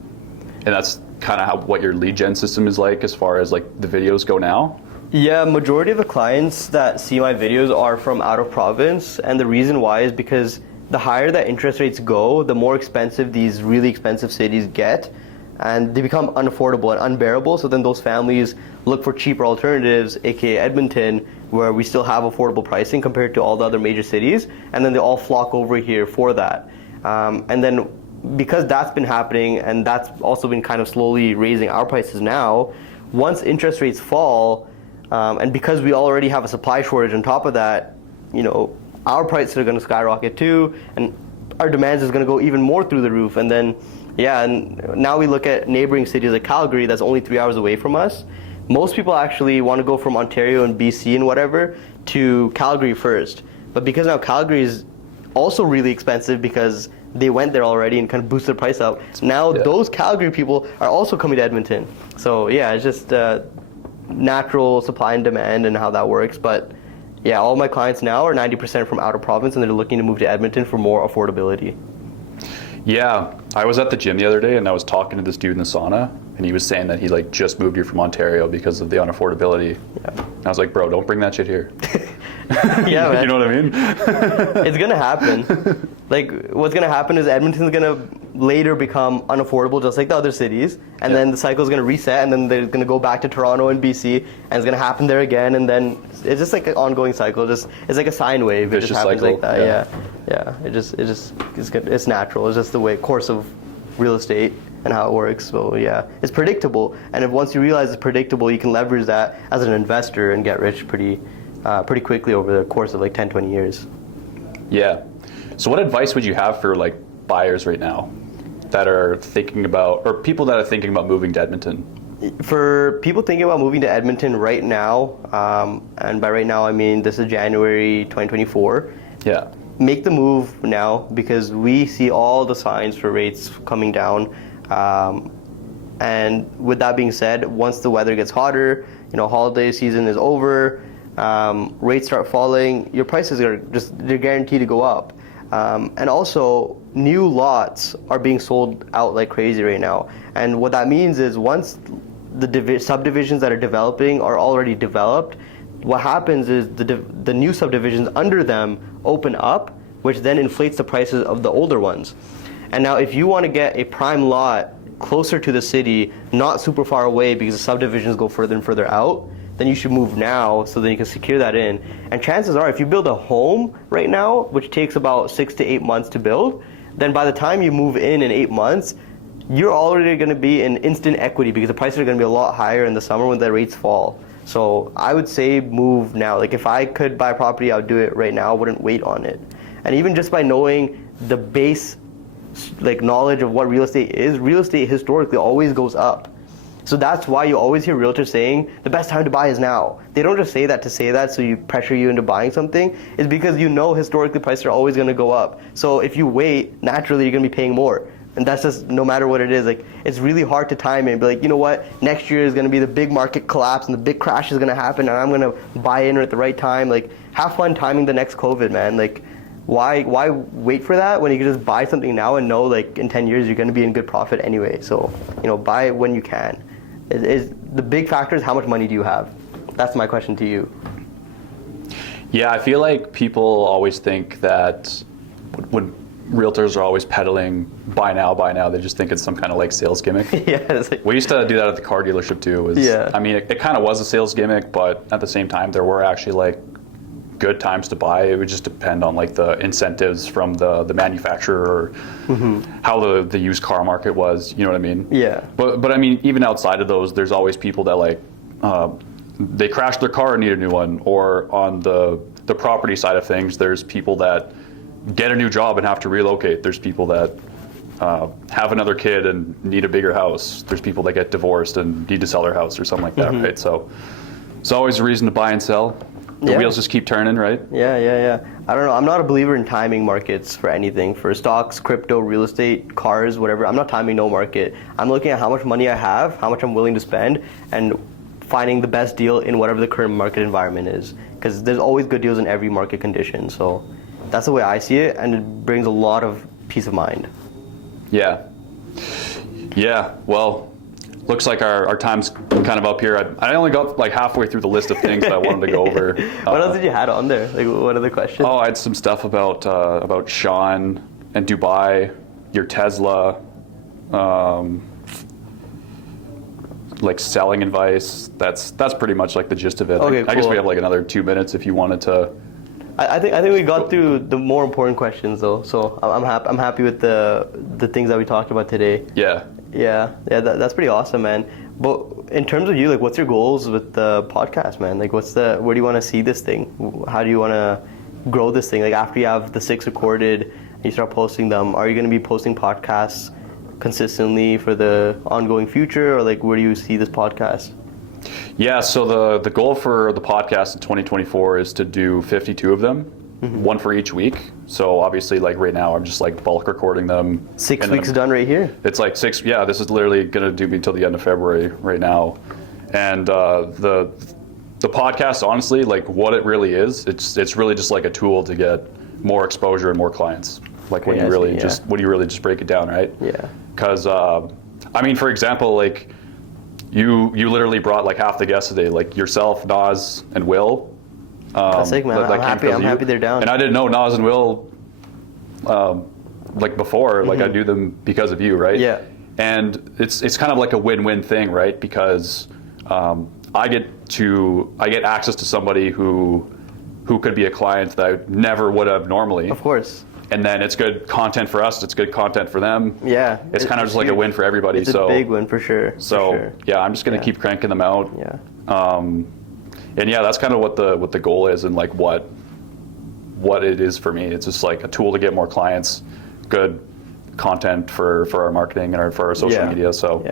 And that's kind of what your lead gen system is like as far as like the videos go now? Yeah, majority of the clients that see my videos are from out of province, and the reason why is because the higher that interest rates go, the more expensive these really expensive cities get, and they become unaffordable and unbearable. So then those families look for cheaper alternatives, aka Edmonton, where we still have affordable pricing compared to all the other major cities, and then they all flock over here for that. And then because that's been happening, and that's also been kind of slowly raising our prices now, once interest rates fall, and because we already have a supply shortage on top of that, our prices are going to skyrocket too, and our demands is going to go even more through the roof. And then, and now we look at neighboring cities like Calgary, that's only 3 hours away from us. Most people actually want to go from Ontario and BC and whatever to Calgary first. But because now Calgary is also really expensive because they went there already and kind of boosted the price up, now those Calgary people are also coming to Edmonton. So it's just natural supply and demand and how that works. But all my clients now are 90% from out of province, and they're looking to move to Edmonton for more affordability. Yeah, I was at the gym the other day and I was talking to this dude in the sauna, and he was saying that he like just moved here from Ontario because of the unaffordability. And I was like, bro, don't bring that shit here. Yeah, man. You know what I mean? It's gonna happen. Like, what's gonna happen is Edmonton's gonna later become unaffordable, just like the other cities, and then the cycle's gonna reset, and then they're gonna go back to Toronto and BC, and it's gonna happen there again, and then it's just like an ongoing cycle. It's like a sine wave. It just happens cycle. Like that. Yeah. It's natural. It's just the course of real estate and how it works. So it's predictable, and if once you realize it's predictable, you can leverage that as an investor and get rich pretty quickly over the course of like 10, 20 years. Yeah. So what advice would you have for like buyers right now that are thinking about, or people that are thinking about moving to Edmonton? For people thinking about moving to Edmonton right now, and by right now I mean this is January 2024. Yeah. Make the move now because we see all the signs for rates coming down. And with that being said, once the weather gets hotter, holiday season is over, rates start falling, your prices they're guaranteed to go up. And also, new lots are being sold out like crazy right now. And what that means is once the subdivisions that are developing are already developed, what happens is the new subdivisions under them open up, which then inflates the prices of the older ones. And now if you want to get a prime lot closer to the city, not super far away because the subdivisions go further and further out, then you should move now so then you can secure that in. And chances are, if you build a home right now, which takes about 6 to 8 months to build, then by the time you move in 8 months, you're already going to be in instant equity because the prices are going to be a lot higher in the summer when the rates fall. So I would say move now. Like if I could buy property, I would do it right now. I wouldn't wait on it. And even just by knowing the base like knowledge of what real estate is, real estate historically always goes up. So that's why you always hear realtors saying the best time to buy is now. They don't just say that to say that so you pressure you into buying something. It's because you know historically prices are always going to go up. So if you wait, naturally you're going to be paying more. And that's just no matter what it is. Like it's really hard to time it and be like, you know what, next year is going to be the big market collapse and the big crash is going to happen and I'm going to buy in at the right time. Like have fun timing the next COVID, man. Like why wait for that when you can just buy something now and know like in 10 years you're going to be in good profit anyway. So, you know, buy it when you can. Is the big factor is how much money do you have? That's my question to you. Yeah, I feel like people always think that when realtors are always peddling buy now, they just think it's some kind of like sales gimmick. Yeah, it's like, We used to do that at the car dealership too. Yeah. I mean, it kind of was a sales gimmick, but at the same time, there were actually like good times to buy. It would just depend on like the incentives from the manufacturer or how the used car market was. You know what I mean? yeah. But I mean, even outside of those, there's always people that like they crashed their car and need a new one. Or on the property side of things, there's people that get a new job and have to relocate. There's people that have another kid and need a bigger house. There's people that get divorced and need to sell their house or something like that, right? So it's always a reason to buy and sell. The wheels just keep turning, right? Yeah. I don't know. I'm not a believer in timing markets for anything. For stocks, crypto, real estate, cars, whatever. I'm not timing no market. I'm looking at how much money I have, how much I'm willing to spend, and finding the best deal in whatever the current market environment is. Because there's always good deals in every market condition. So that's the way I see it, and it brings a lot of peace of mind. Yeah. Well, looks like our time's kind of up here. I only got like halfway through the list of things that I wanted to go over. What else did you have on there? Like, what other questions? Oh, I had some stuff about Sean and Dubai, your Tesla, like selling advice. That's pretty much like the gist of it. Okay, I guess cool. we have like another 2 minutes if you wanted to. I think we got through the more important questions though. So I'm happy with the things that we talked about today. Yeah. That's pretty awesome, man. But in terms of you, like, what's your goals with the podcast, man? Like, where do you want to see this thing? How do you want to grow this thing? Like, after you have the 6 recorded and you start posting them, are you going to be posting podcasts consistently for the ongoing future, or like, where do you see this podcast? Yeah, so the goal for the podcast in 2024 is to do 52 of them, one for each week. So obviously, like right now, I'm just like bulk recording them. 6 weeks done right here. It's like 6. Yeah, this is literally gonna do me till the end of February right now. And the podcast, honestly, like what it really is, it's really just like a tool to get more exposure and more clients. Like when you really just break it down, right? Yeah. Because I mean, for example, like. You literally brought like half the guests today, like yourself, Naz, and Will. That's sick, man. I'm happy they're down. And I didn't know Naz and Will like before. Like I knew them because of you, right? Yeah. And it's kind of like a win-win thing, right? Because I get access to somebody who could be a client that I never would have normally. Of course. And then it's good content for us. It's good content for them. Yeah. It's kind of just like a win for everybody. It's a big win for sure. Yeah, I'm just gonna keep cranking them out. Yeah. And yeah, that's kind of what the goal is, and like what it is for me. It's just like a tool to get more clients, good content for our marketing and for our social media. So